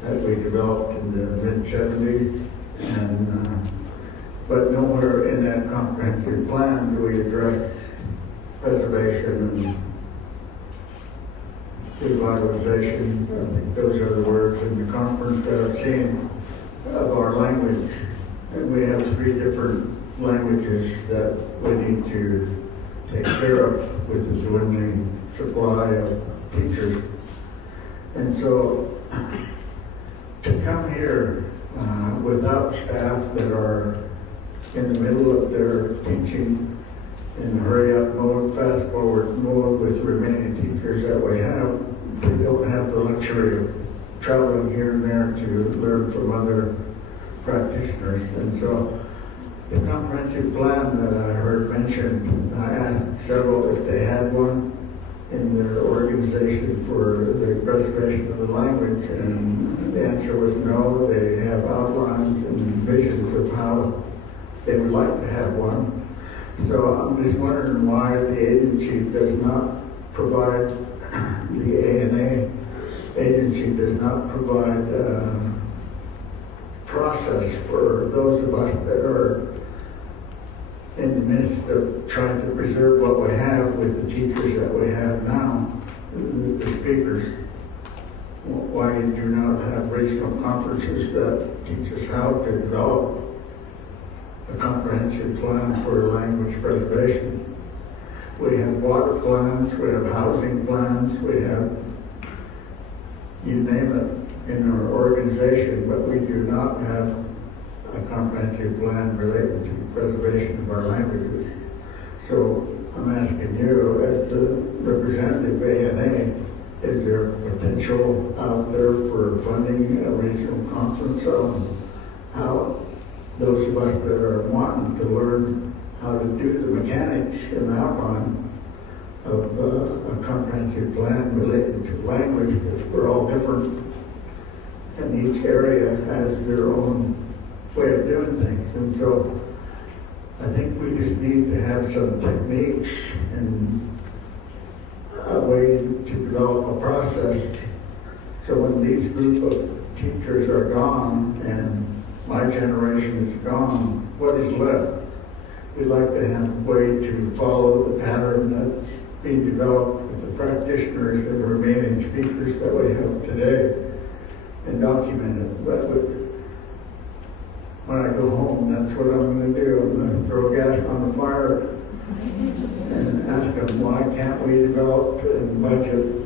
that we developed in the mid-70s, and but nowhere in that comprehensive plan do we address preservation and revitalization. I think those are the words in the conference that I've seen of our language. And we have 3 different languages that we need to take care of with the dwindling supply of teachers. And so to come here without staff that are in the middle of their teaching in hurry up mode, fast forward mode with the remaining teachers that we have, they don't have the luxury of traveling here and there to learn from other practitioners. And so the comprehensive plan that I heard mentioned, I asked several if they had one in their organization for the preservation of the language, and the answer was no. They have outlines and visions of how they would like to have one. So I'm just wondering why the agency does not provide, the ANA agency does not provide process for those of us that are in the midst of trying to preserve what we have with the teachers that we have now, the speakers. Why you do not have regional conferences that teach us how to develop a comprehensive plan for language preservation. We have water plans, we have housing plans, we have, you name it, in our organization, but we do not have a comprehensive plan related to the preservation of our languages. So I'm asking you, as the representative of ANA, is there potential out there for funding a regional conference on how those of us that are wanting to learn how to do the mechanics and outline of a comprehensive plan related to language, because we're all different and each area has their own way of doing things. And so I think we just need to have some techniques and a way to develop a process so when these group of teachers are gone and my generation is gone, what is left? We'd like to have a way to follow the pattern that's being developed with the practitioners and the remaining speakers that we have today and document it. But when I go home, that's what I'm going to do. I'm going to throw gas on the fire and ask them, why can't we develop and budget,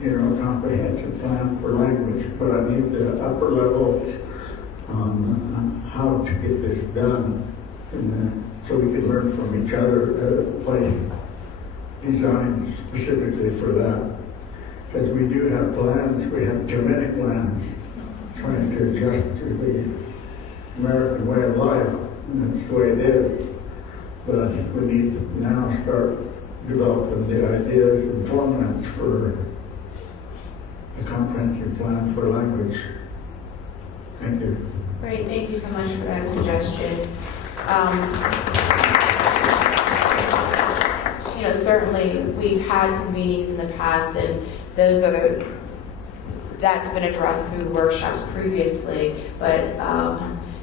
a comprehensive plan for language? But I need the upper levels on how to get this done, and so we can learn from each other at a place designed specifically for that. Because we do have plans, we have too many plans trying to adjust to the American way of life, and that's the way it is. But I think we need to now start developing the ideas and formats for a comprehensive plan for language. Thank you. Great, thank you so much for that suggestion. Certainly we've had convenings in the past, and that's been addressed through workshops previously, but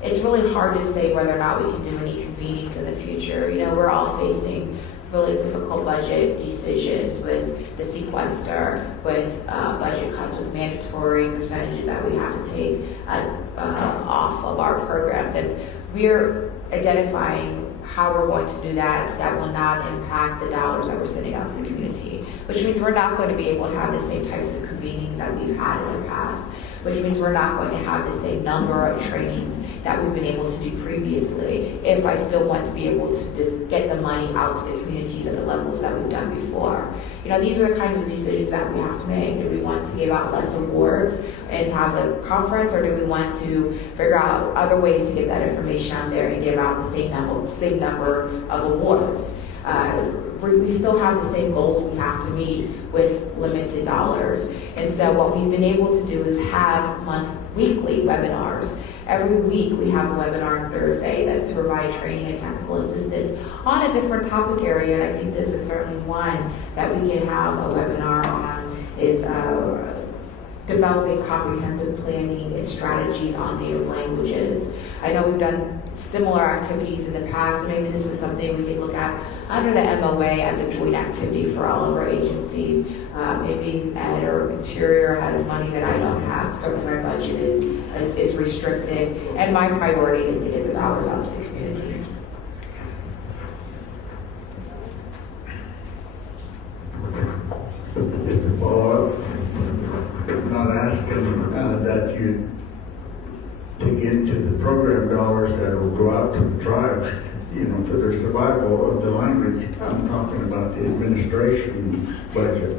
it's really hard to say whether or not we can do any convenings in the future. We're all facing really difficult budget decisions with the sequester, with budget cuts, with mandatory percentages that we have to take off of our programs. And we're identifying how we're going to do that will not impact the dollars that we're sending out to the community, which means we're not going to be able to have the same types of convenings that we've had in the past, which means we're not going to have the same number of trainings that we've been able to do previously if I still want to be able to get the money out to the communities at the levels that we've done before. These are the kinds of decisions that we have to make. Do we want to give out less awards and have a conference, or do we want to figure out other ways to get that information out there and give out the same number of awards? We still have the same goals we have to meet with limited dollars. And so what we've been able to do is have weekly webinars. Every week we have a webinar on Thursday that's to provide training and technical assistance on a different topic area. And I think this is certainly one that we can have a webinar on, is developing comprehensive planning and strategies on native languages. I know we've done similar activities in the past, and maybe this is something we could look at under the MOA as a joint activity for all of our agencies. Maybe Ed or Interior has money that I don't have. Certainly my budget is restricted, and my priority is to get the dollars out to the communities. Just to follow up, it's not you dig into the program dollars that will go out to the tribes, you know, for their survival of the language. I'm talking about the administration budget,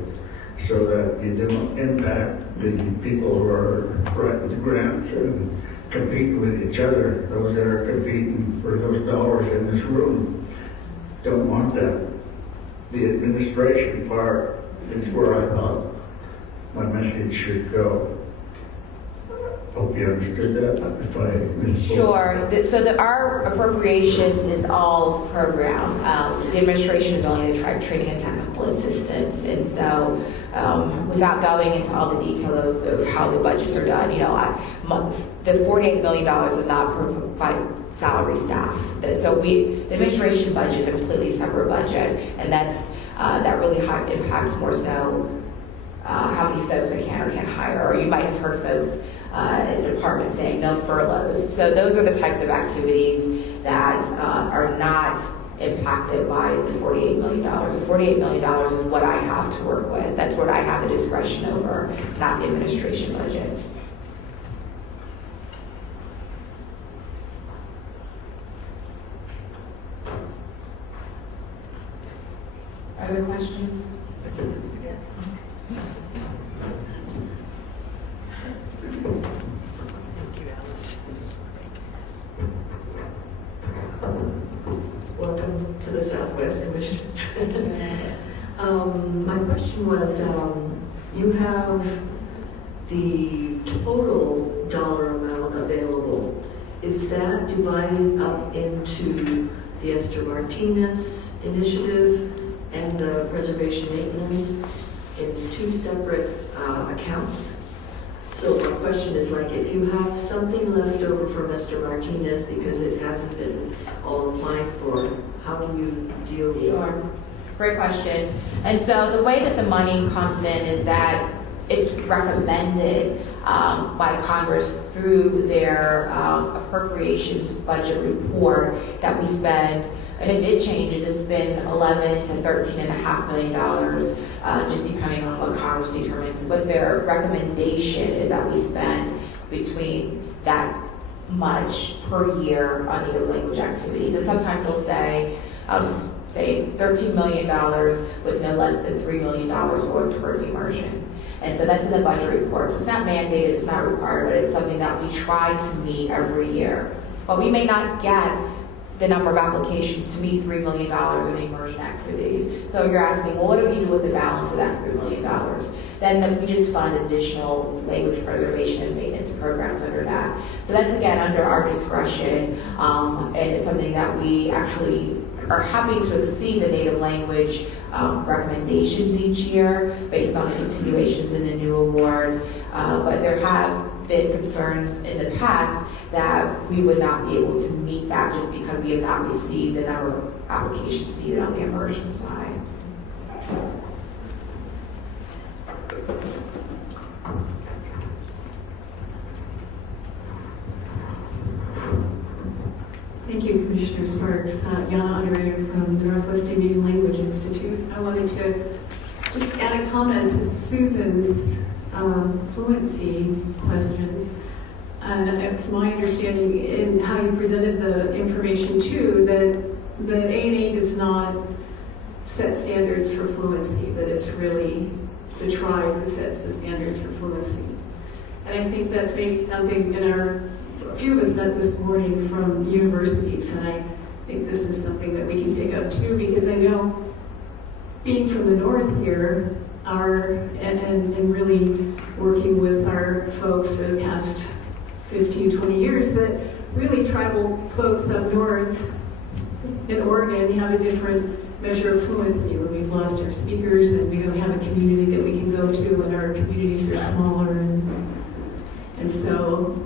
so that you don't impact the people who are writing the grants and competing with each other. Those that are competing for those dollars in this room don't want that. The administration part is where I thought my message should go. Hope you understood that. If I misspoke. Sure. Our appropriations is all program. The administration is only the training and technical assistance. And so, without going into all the detail of how the budgets are done, you know, the $48 million does not provide salary staff. So the administration budget is a completely separate budget, and that really impacts more so how many folks I can or can't hire. Or you might have heard folks in the department saying no furloughs. So those are the types of activities that are not impacted by the $48 million. The $48 million is what I have to work with. That's what I have the discretion over, not the administration budget. Other questions? Welcome to the Southwest Commission. My question was, you have the total dollar amount available. Is that divided up into the Esther Martinez initiative and the preservation maintenance in two separate accounts? So my question is, like, if you have something left over from Esther Martinez because it hasn't been all applied for, how do you deal with it? Sure. Great question. And so the way that the money comes in is that it's recommended by Congress through their appropriations budget report that we spend, and it changes. It's been $11 to $13.5 million, just depending on what Congress determines. But their recommendation is that we spend between that much per year on native language activities. And sometimes they'll say, I'll just say $13 million with no less than $3 million going towards immersion. And so that's in the budget report. So it's not mandated, it's not required, but it's something that we try to meet every year. But we may not get the number of applications to meet $3 million in immersion activities. So you're asking, well, what do we do with the balance of that $3 million? Then we just fund additional language preservation and maintenance programs under that. So that's, again, under our discretion, and it's something that we actually are happy to exceed the native language recommendations each year based on the continuations in the new awards. But there have been concerns in the past that we would not be able to meet that just because we have not received the number of applications needed on the immersion side. Thank you, Commissioner Sparks. Yana Underwriter from the Northwest Indian Language Institute. I wanted to just add a comment to Susan's fluency question. And it's my understanding in how you presented the information too, that the ANA does not set standards for fluency, that it's really the tribe who sets the standards for fluency. And I think that's maybe something a few of us met this morning from universities, and I think this is something that we can pick up too, because I know being from the north here, and really working with our folks for the past 15, 20 years, that really tribal folks up north in Oregon have a different measure of fluency when we've lost our speakers and we don't have a community that we can go to, and our communities are smaller, and so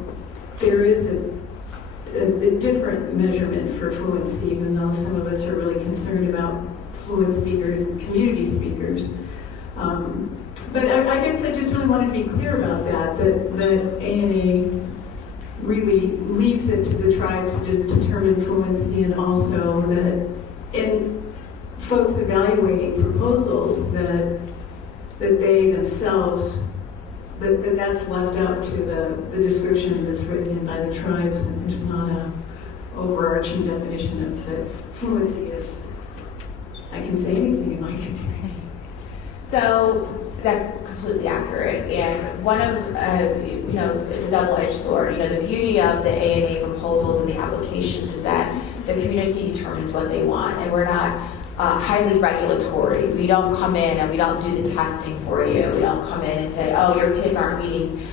there is a different measurement for fluency, even though some of us are really concerned about fluent speakers and community speakers. But I guess I just really wanted to be clear about that ANA really leaves it to the tribes to determine fluency, and also that in folks evaluating proposals that they themselves, that's left up to the description that's written in by the tribes, and there's not a overarching definition of the fluency is, I can say anything in my community. So that's completely accurate. And one of, it's a double-edged sword. The beauty of the ANA proposals and the applications is that the community determines what they want, and we're not highly regulatory. We don't come in and we don't do the testing for you. We don't come in and say, oh, your kids aren't meeting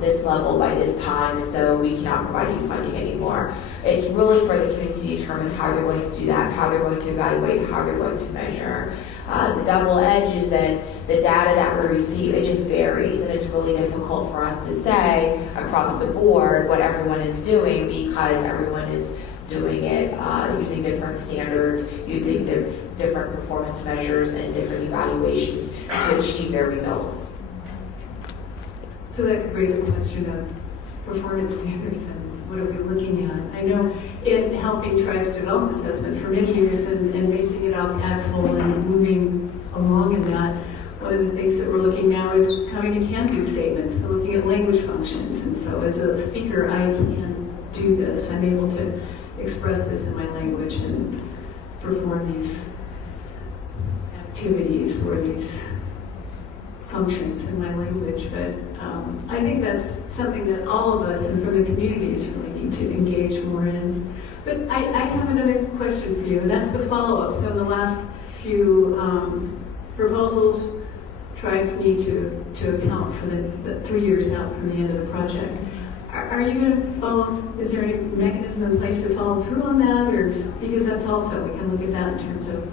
this level by this time, and so we cannot provide you funding anymore. It's really for the community to determine how they're going to do that, how they're going to evaluate, how they're going to measure. The double edge is that the data that we receive, it just varies, and it's really difficult for us to say across the board what everyone is doing, because everyone is doing it using different standards, using different performance measures and different evaluations to achieve their results. So that could raise a question of performance standards and what are we looking at? I know in helping tribes develop assessment for many years and basing it off ADFL and moving along in that, one of the things that we're looking now is having a can-do statement, so looking at language functions. And so as a speaker, I can do this. I'm able to express this in my language and perform these activities or these functions in my language. But I think that's something that all of us and from the communities really need to engage more in. But I have another question for you, and that's the follow-up. So in the last few proposals, tribes need to account for the 3 years out from the end of the project. Are you going to follow, is there any mechanism in place to follow through on that, or just, because that's also, we can look at that in terms of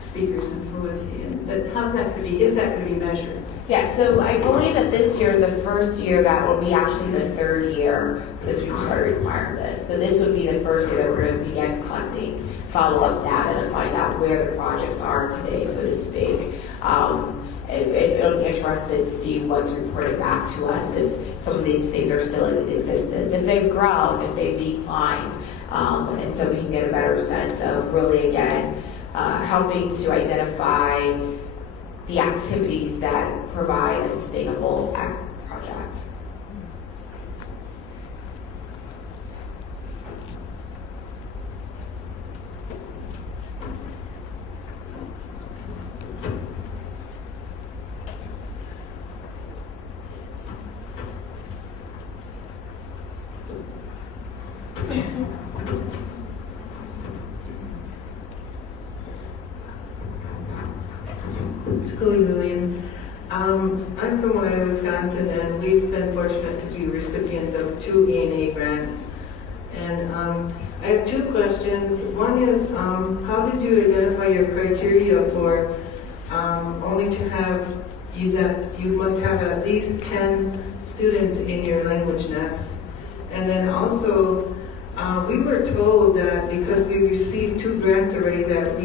speakers and fluency, but how's that going to be, is that going to be measured? Yeah, so I believe that this year is the first year that will be actually the third year since we started requiring this. So this would be the first year that we're going to begin collecting follow-up data to find out where the projects are today, so to speak. It'll be interesting to see what's reported back to us, if some of these things are still in existence, if they've grown, if they've declined, and so we can get a better sense of really, again, helping to identify the activities that provide a sustainable project. Lilian. I'm from Wauwatosa, Wisconsin, and we've been fortunate to be recipient of 2 ANA grants. And I have 2 questions. One is, how did you identify your criteria for only to have you must have at least 10 students in your language nest? And then also, we were told that because we received 2 grants already, that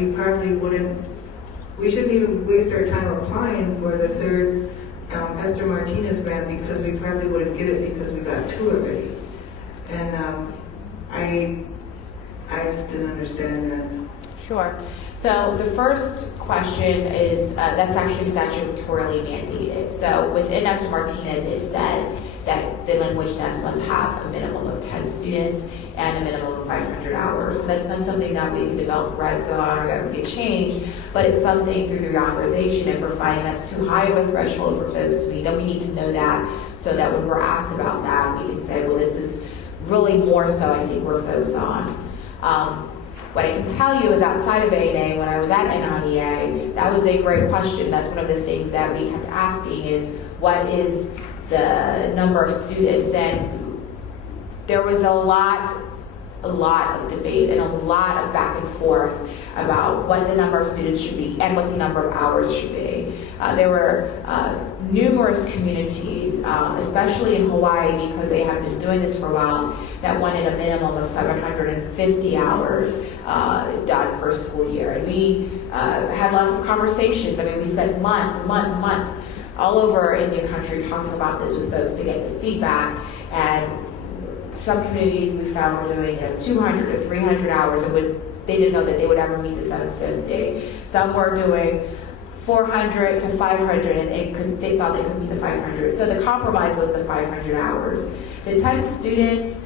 we shouldn't even waste our time applying for the 3rd Esther Martinez grant, because we probably wouldn't get it because we got 2 already. And I just didn't understand that. Sure. So the first question is, that's actually statutorily mandated. So within Esther Martinez, it says that the language nest must have a minimum of 10 students and a minimum of 500 hours. So that's not something that we can develop regs on or that we can change, but it's something through the reauthorization. If we're finding that's too high of a threshold for folks to meet, then we need to know that, so that when we're asked about that, we can say, well, this is really more so I think we're focused on. What I can tell you is outside of ANA, when I was at NIEA, that was a great question. That's one of the things that we kept asking is, what is the number of students? And there was a lot of debate and a lot of back and forth about what the number of students should be and what the number of hours should be. There were numerous communities, especially in Hawaii, because they have been doing this for a while, that wanted a minimum of 750 hours done per school year. And we had lots of conversations. I mean, we spent months and months and months all over Indian country talking about this with folks to get the feedback. And some communities we found were doing 200 to 300 hours, and they didn't know that they would ever meet the 750. Some were doing 400 to 500, and they thought they could meet the 500. So the compromise was the 500 hours. The 10 students,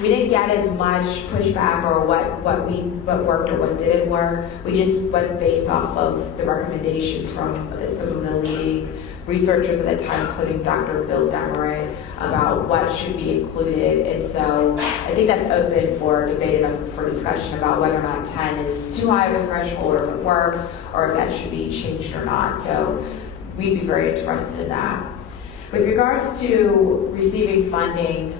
we didn't get as much pushback or what worked or what didn't work. We just went based off of the recommendations from some of the leading researchers at that time, including Dr. Bill Demerit, about what should be included. And so I think that's open for debate and for discussion about whether or not 10 is too high of a threshold, or if it works, or if that should be changed or not. So we'd be very interested in that. With regards to receiving funding,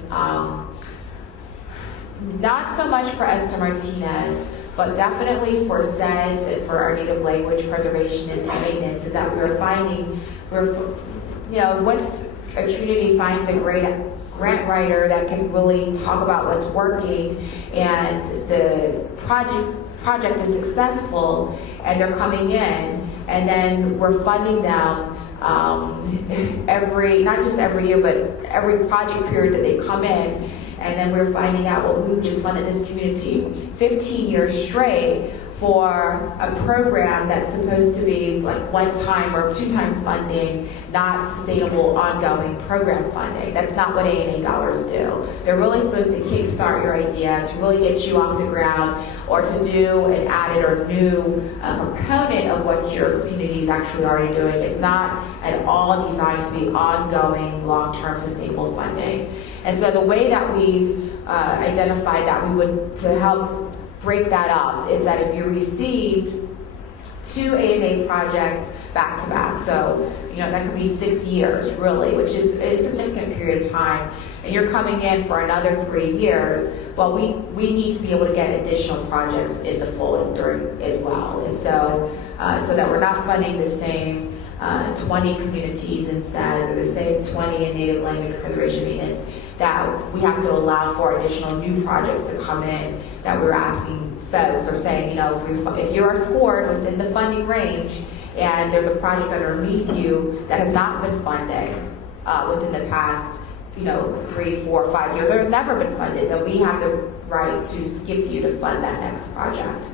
not so much for Esther Martinez, but definitely for SEDS and for our native language preservation and maintenance, is that we're finding, once a community finds a great grant writer that can really talk about what's working, and the project is successful, and they're coming in, and then we're funding them not just every year, but every project period that they come in. And then we're finding out, well, we just funded this community 15 years straight for a program that's supposed to be like one-time or two-time funding, not sustainable, ongoing program funding. That's not what A&A dollars do. They're really supposed to kickstart your idea, to really get you off the ground, or to do an added or new component of what your community is actually already doing. It's not at all designed to be ongoing, long-term, sustainable funding. And so the way that we've identified that we would, to help break that up, is that if you received 2 A&A projects back to back, so that could be 6 years really, which is a significant period of time, and you're coming in for another 3 years, well, we need to be able to get additional projects in the fold during as well. And so that we're not funding the same 20 communities in SEDS or the same 20 in native language preservation maintenance, that we have to allow for additional new projects to come in, that we're asking folks, or saying, if you are scored within the funding range and there's a project underneath you that has not been funded within the past 3, 4, 5 years, or has never been funded, then we have the right to skip you to fund that next project,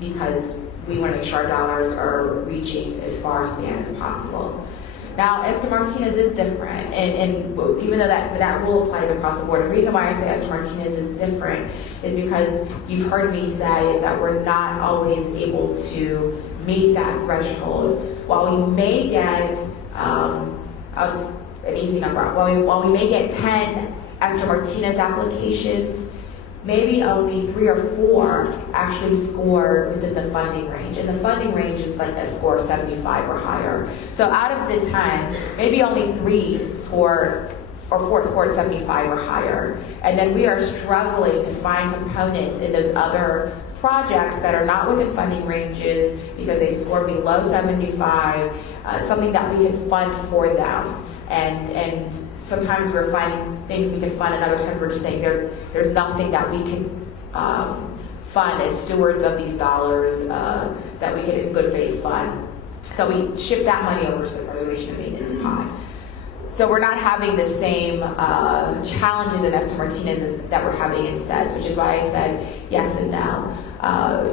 because we want to make sure our dollars are reaching as far span as possible. Now, Esther Martinez is different, and even though that rule applies across the board, the reason why I say Esther Martinez is different is because you've heard me say is that we're not always able to meet that threshold. While we may get, an easy number, while we may get 10 Esther Martinez applications, maybe only 3 or 4 actually scored within the funding range. And the funding range is like a score of 75 or higher. So out of the 10, maybe only 3 scored, or 4 scored 75 or higher. And then we are struggling to find components in those other projects that are not within funding ranges because they score below 75, something that we can fund for them. And sometimes we're finding things we can fund, and other times we're just saying there's nothing that we can fund as stewards of these dollars that we can in good faith fund. So we shift that money over to the preservation and maintenance pot. So we're not having the same challenges in Esther Martinez that we're having in SEDS, which is why I said yes and no.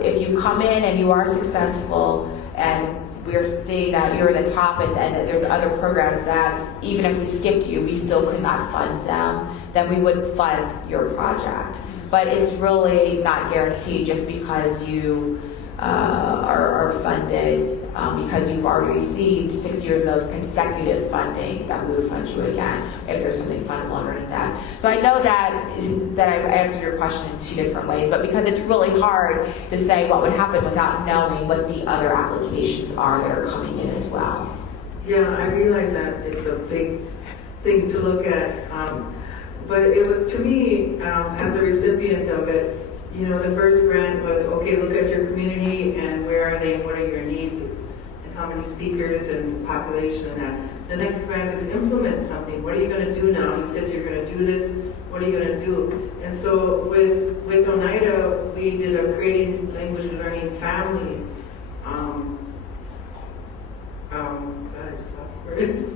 If you come in and you are successful, and we're seeing that you're the top, and that there's other programs that even if we skipped you, we still could not fund them, then we would fund your project. But it's really not guaranteed just because you are funded, because you've already received 6 years of consecutive funding, that we would fund you again if there's something fundable underneath that. So I know that I've answered your question in 2 different ways, but because it's really hard to say what would happen without knowing what the other applications are that are coming in as well. Yeah, I realize that it's a big thing to look at, but it was, to me, as a recipient of it, the first grant was, okay, look at your community and where are they and what are your needs and how many speakers and population and that. The next grant is implement something. What are you going to do now? You said you're going to do this. What are you going to do? And so with Oneida, we did a creating language learning family. God, I just lost the word.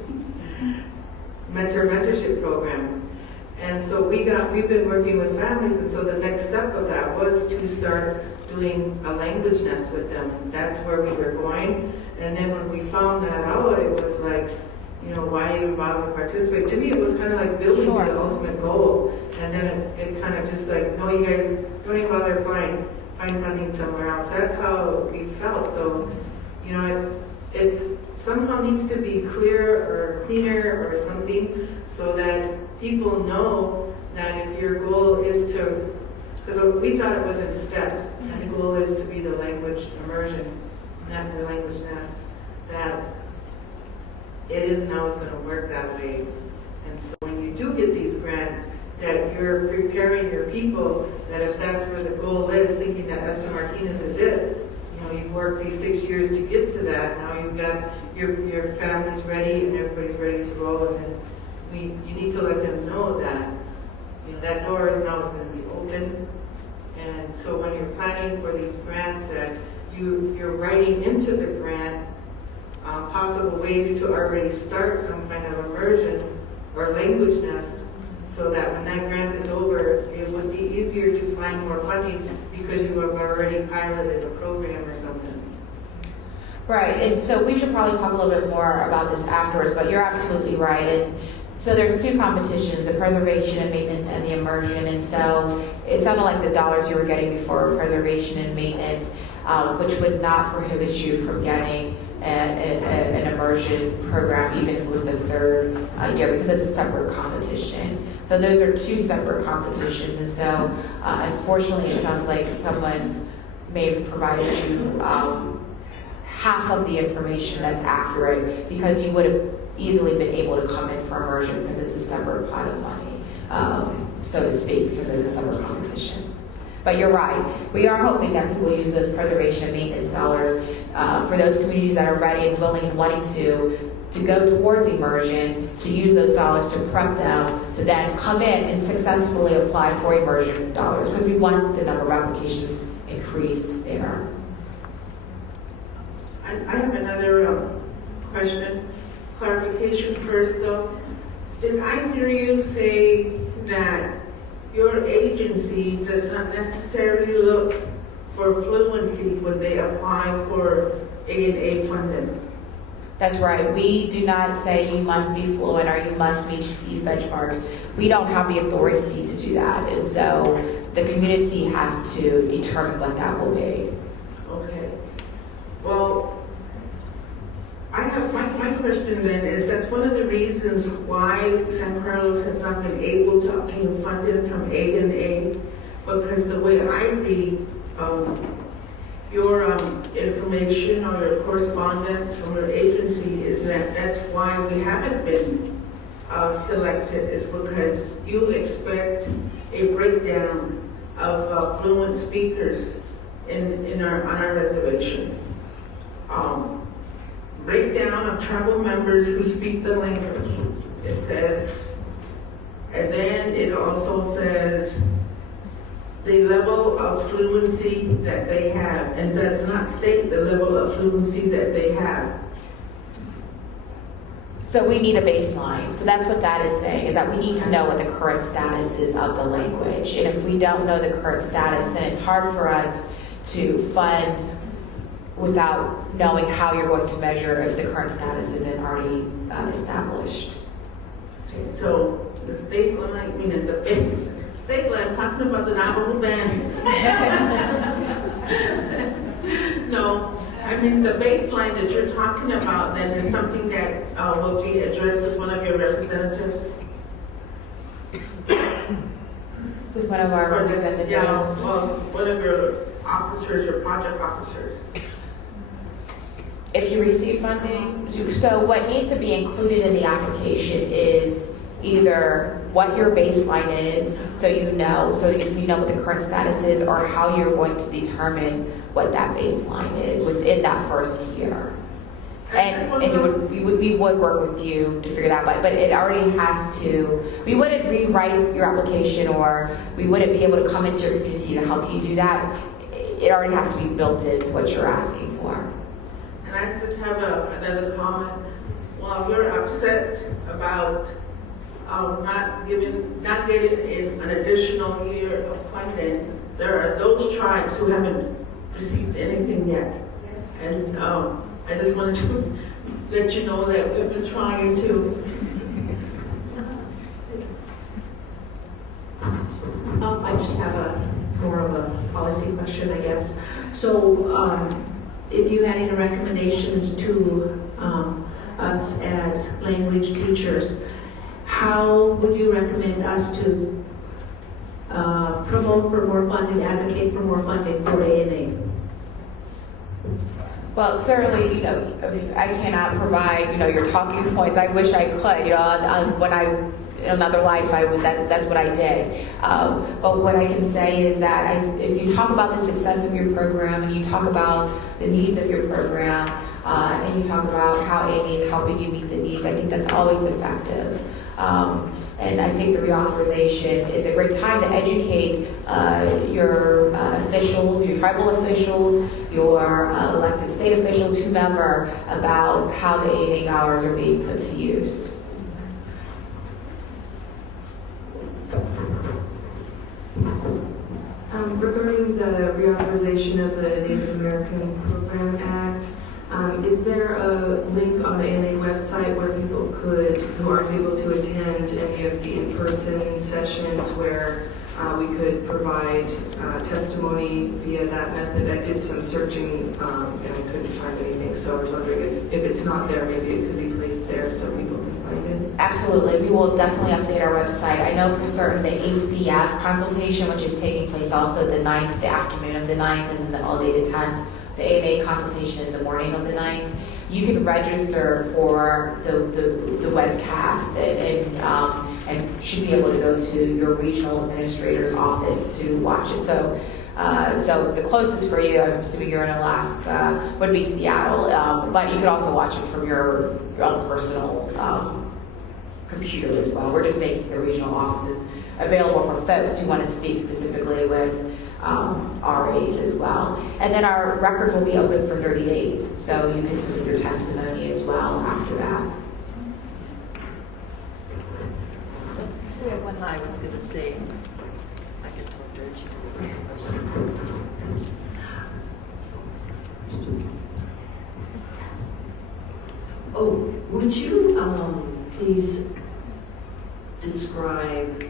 Mentorship program. And so we've been working with families, and so the next step of that was to start doing a language nest with them. That's where we were going. And then when we found that out, it was like, you know, why even bother to participate? To me, it was kind of like building to the ultimate goal. And then it kind of just like, no, you guys don't even bother applying, find funding somewhere else. That's how we felt. So, you know, it somehow needs to be clear or cleaner or something so that people know that if your goal is to, because we thought it was in steps, and the goal is to be the language immersion, not the language nest, that it isn't always going to work that way. And so when you do get these grants, that you're preparing your people that if that's where the goal is, thinking that Esther Martinez is it, you know, you've worked these 6 years to get to that, now you've got your family's ready and everybody's ready to roll, and then you need to let them know that, you know, that door is now going to be open. And so when you're planning for these grants, that you're writing into the grant possible ways to already start some kind of immersion or language nest, so that when that grant is over, it would be easier to find more funding because you have already piloted a program or something. Right, and so we should probably talk a little bit more about this afterwards, but you're absolutely right. And so there's two competitions, the preservation and maintenance and the immersion. And so it sounded like the dollars you were getting before preservation and maintenance, which would not prohibit you from getting an immersion program, even if it was the third year, because it's a separate competition. So those are two separate competitions. And so unfortunately, it sounds like someone may have provided you half of the information that's accurate, because you would have easily been able to come in for immersion because it's a separate pot of money, so to speak, because it's a separate competition. But you're right. We are hoping that people use those preservation and maintenance dollars for those communities that are ready and willing and wanting to go towards immersion, to use those dollars to prep them to then come in and successfully apply for immersion dollars, because we want the number of applications increased there. I have another question, clarification first though. Did I hear you say that your agency does not necessarily look for fluency when they apply for A&A funding? That's right. We do not say you must be fluent or you must meet these benchmarks. We don't have the authority to do that. And so the community has to determine what that will be. Okay. Well, I have my question then is, that's one of the reasons why San Carlos has not been able to obtain funding from A&A, because the way I read your information or your correspondence from your agency is that that's why we haven't been selected, is because you expect a breakdown of fluent speakers on our reservation. Breakdown of tribal members who speak the language, it says, and then it also says the level of fluency that they have, and does not state the level of fluency that they have. So we need a baseline. So that's what that is saying, is that we need to know what the current status is of the language. And if we don't know the current status, then it's hard for us to fund without knowing how you're going to measure if the current status isn't already established. Okay, so the state line, meaning the base state line, talking about the Navajo band. No, I mean the baseline that you're talking about then is something that will be addressed with one of your representatives. With one of our representatives? Yeah, one of your officers, your project officers. If you receive funding, so what needs to be included in the application is either what your baseline is, so you know what the current status is, or how you're going to determine what that baseline is within that first year. And we would work with you to figure that out, but it already has to, we wouldn't rewrite your application, or we wouldn't be able to come into your community to help you do that. It already has to be built into what you're asking for. And I just have another comment. While you're upset about not getting an additional year of funding, there are those tribes who haven't received anything yet. And I just wanted to let you know that we've been trying to. I just have more of a policy question, I guess. So, if you had any recommendations to us as language teachers, how would you recommend us to promote for more funding, advocate for more funding for A&A? Well, certainly, you know, I cannot provide, you know, your talking points. I wish I could, you know, when I, in another life, I would, that's what I did. But what I can say is that if you talk about the success of your program and you talk about the needs of your program and you talk about how A&A is helping you meet the needs, I think that's always effective. And I think the reauthorization is a great time to educate your officials, your tribal officials, your elected state officials, whomever, about how the A&A dollars are being put to use. Regarding the reauthorization of the Native American Program Act, is there a link on the ANA website where people who aren't able to attend any of the in-person sessions where we could provide testimony via that method? I did some searching and I couldn't find anything, so I was wondering if it's not there, maybe it could be placed there so people can find it. Absolutely, we will definitely update our website. I know for certain the ACF consultation, which is taking place also the 9th, the afternoon of the 9th, and the all day the 10th. The ANA consultation is the morning of the 9th. You can register for the webcast and should be able to go to your regional administrator's office to watch it. So the closest for you, I'm assuming you're in Alaska, would be Seattle, but you could also watch it from your own personal computer as well. We're just making the regional offices available for folks who want to speak specifically with RAs as well. And then our record will be open for 30 days, so you can submit your testimony as well after that. What I was going to say, I could talk to Oh, would you please describe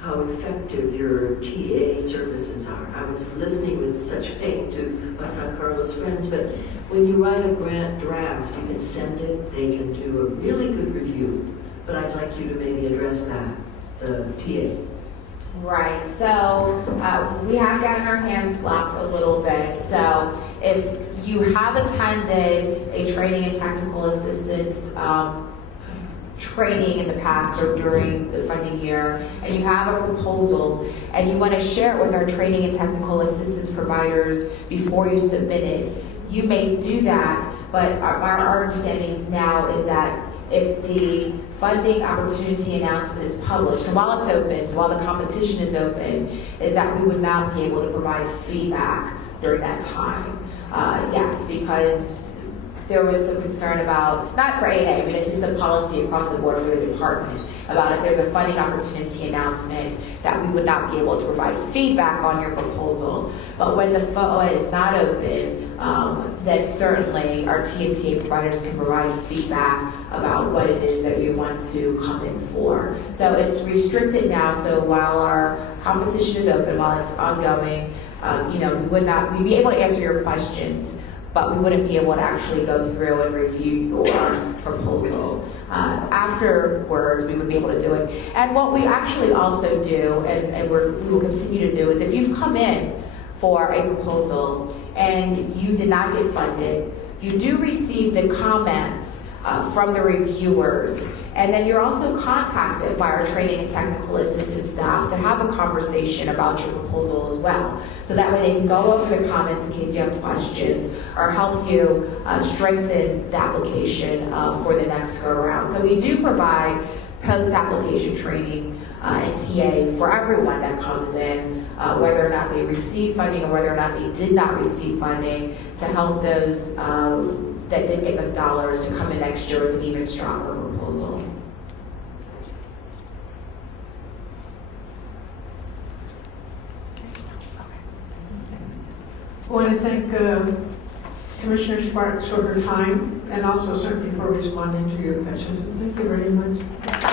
how effective your TA services are? I was listening with such pain to my San Carlos friends, but when you write a grant draft, you can send it, they can do a really good review, but I'd like you to maybe address that, the TA. Right, so we have gotten our hands slapped a little bit. So if you have attended a training and technical assistance training in the past or during the funding year, and you have a proposal and you want to share it with our training and technical assistance providers before you submit it, you may do that, but our understanding now is that if the funding opportunity announcement is published, so while it's open, so while the competition is open, is that we would not be able to provide feedback during that time. Yes, because there was some concern about, not for AA, I mean, it's just a policy across the board for the department, about if there's a funding opportunity announcement that we would not be able to provide feedback on your proposal. But when the FOA is not open, then certainly our TNTA providers can provide feedback about what it is that you want to come in for. So it's restricted now, so while our competition is open, while it's ongoing, we'd be able to answer your questions, but we wouldn't be able to actually go through and review your proposal. Afterwards, we would be able to do it. And what we actually also do, and we will continue to do, is if you've come in for a proposal and you did not get funded, you do receive the comments from the reviewers. And then you're also contacted by our training and technical assistance staff to have a conversation about your proposal as well. So that way they can go over the comments in case you have questions or help you strengthen the application for the next go around. So we do provide post-application training and TA for everyone that comes in, whether or not they receive funding or whether or not they did not receive funding, to help those that did get the dollars to come in next year with an even stronger proposal. I want to thank Commissioner Sparks for her time and also certainly for responding to your questions. Thank you very much.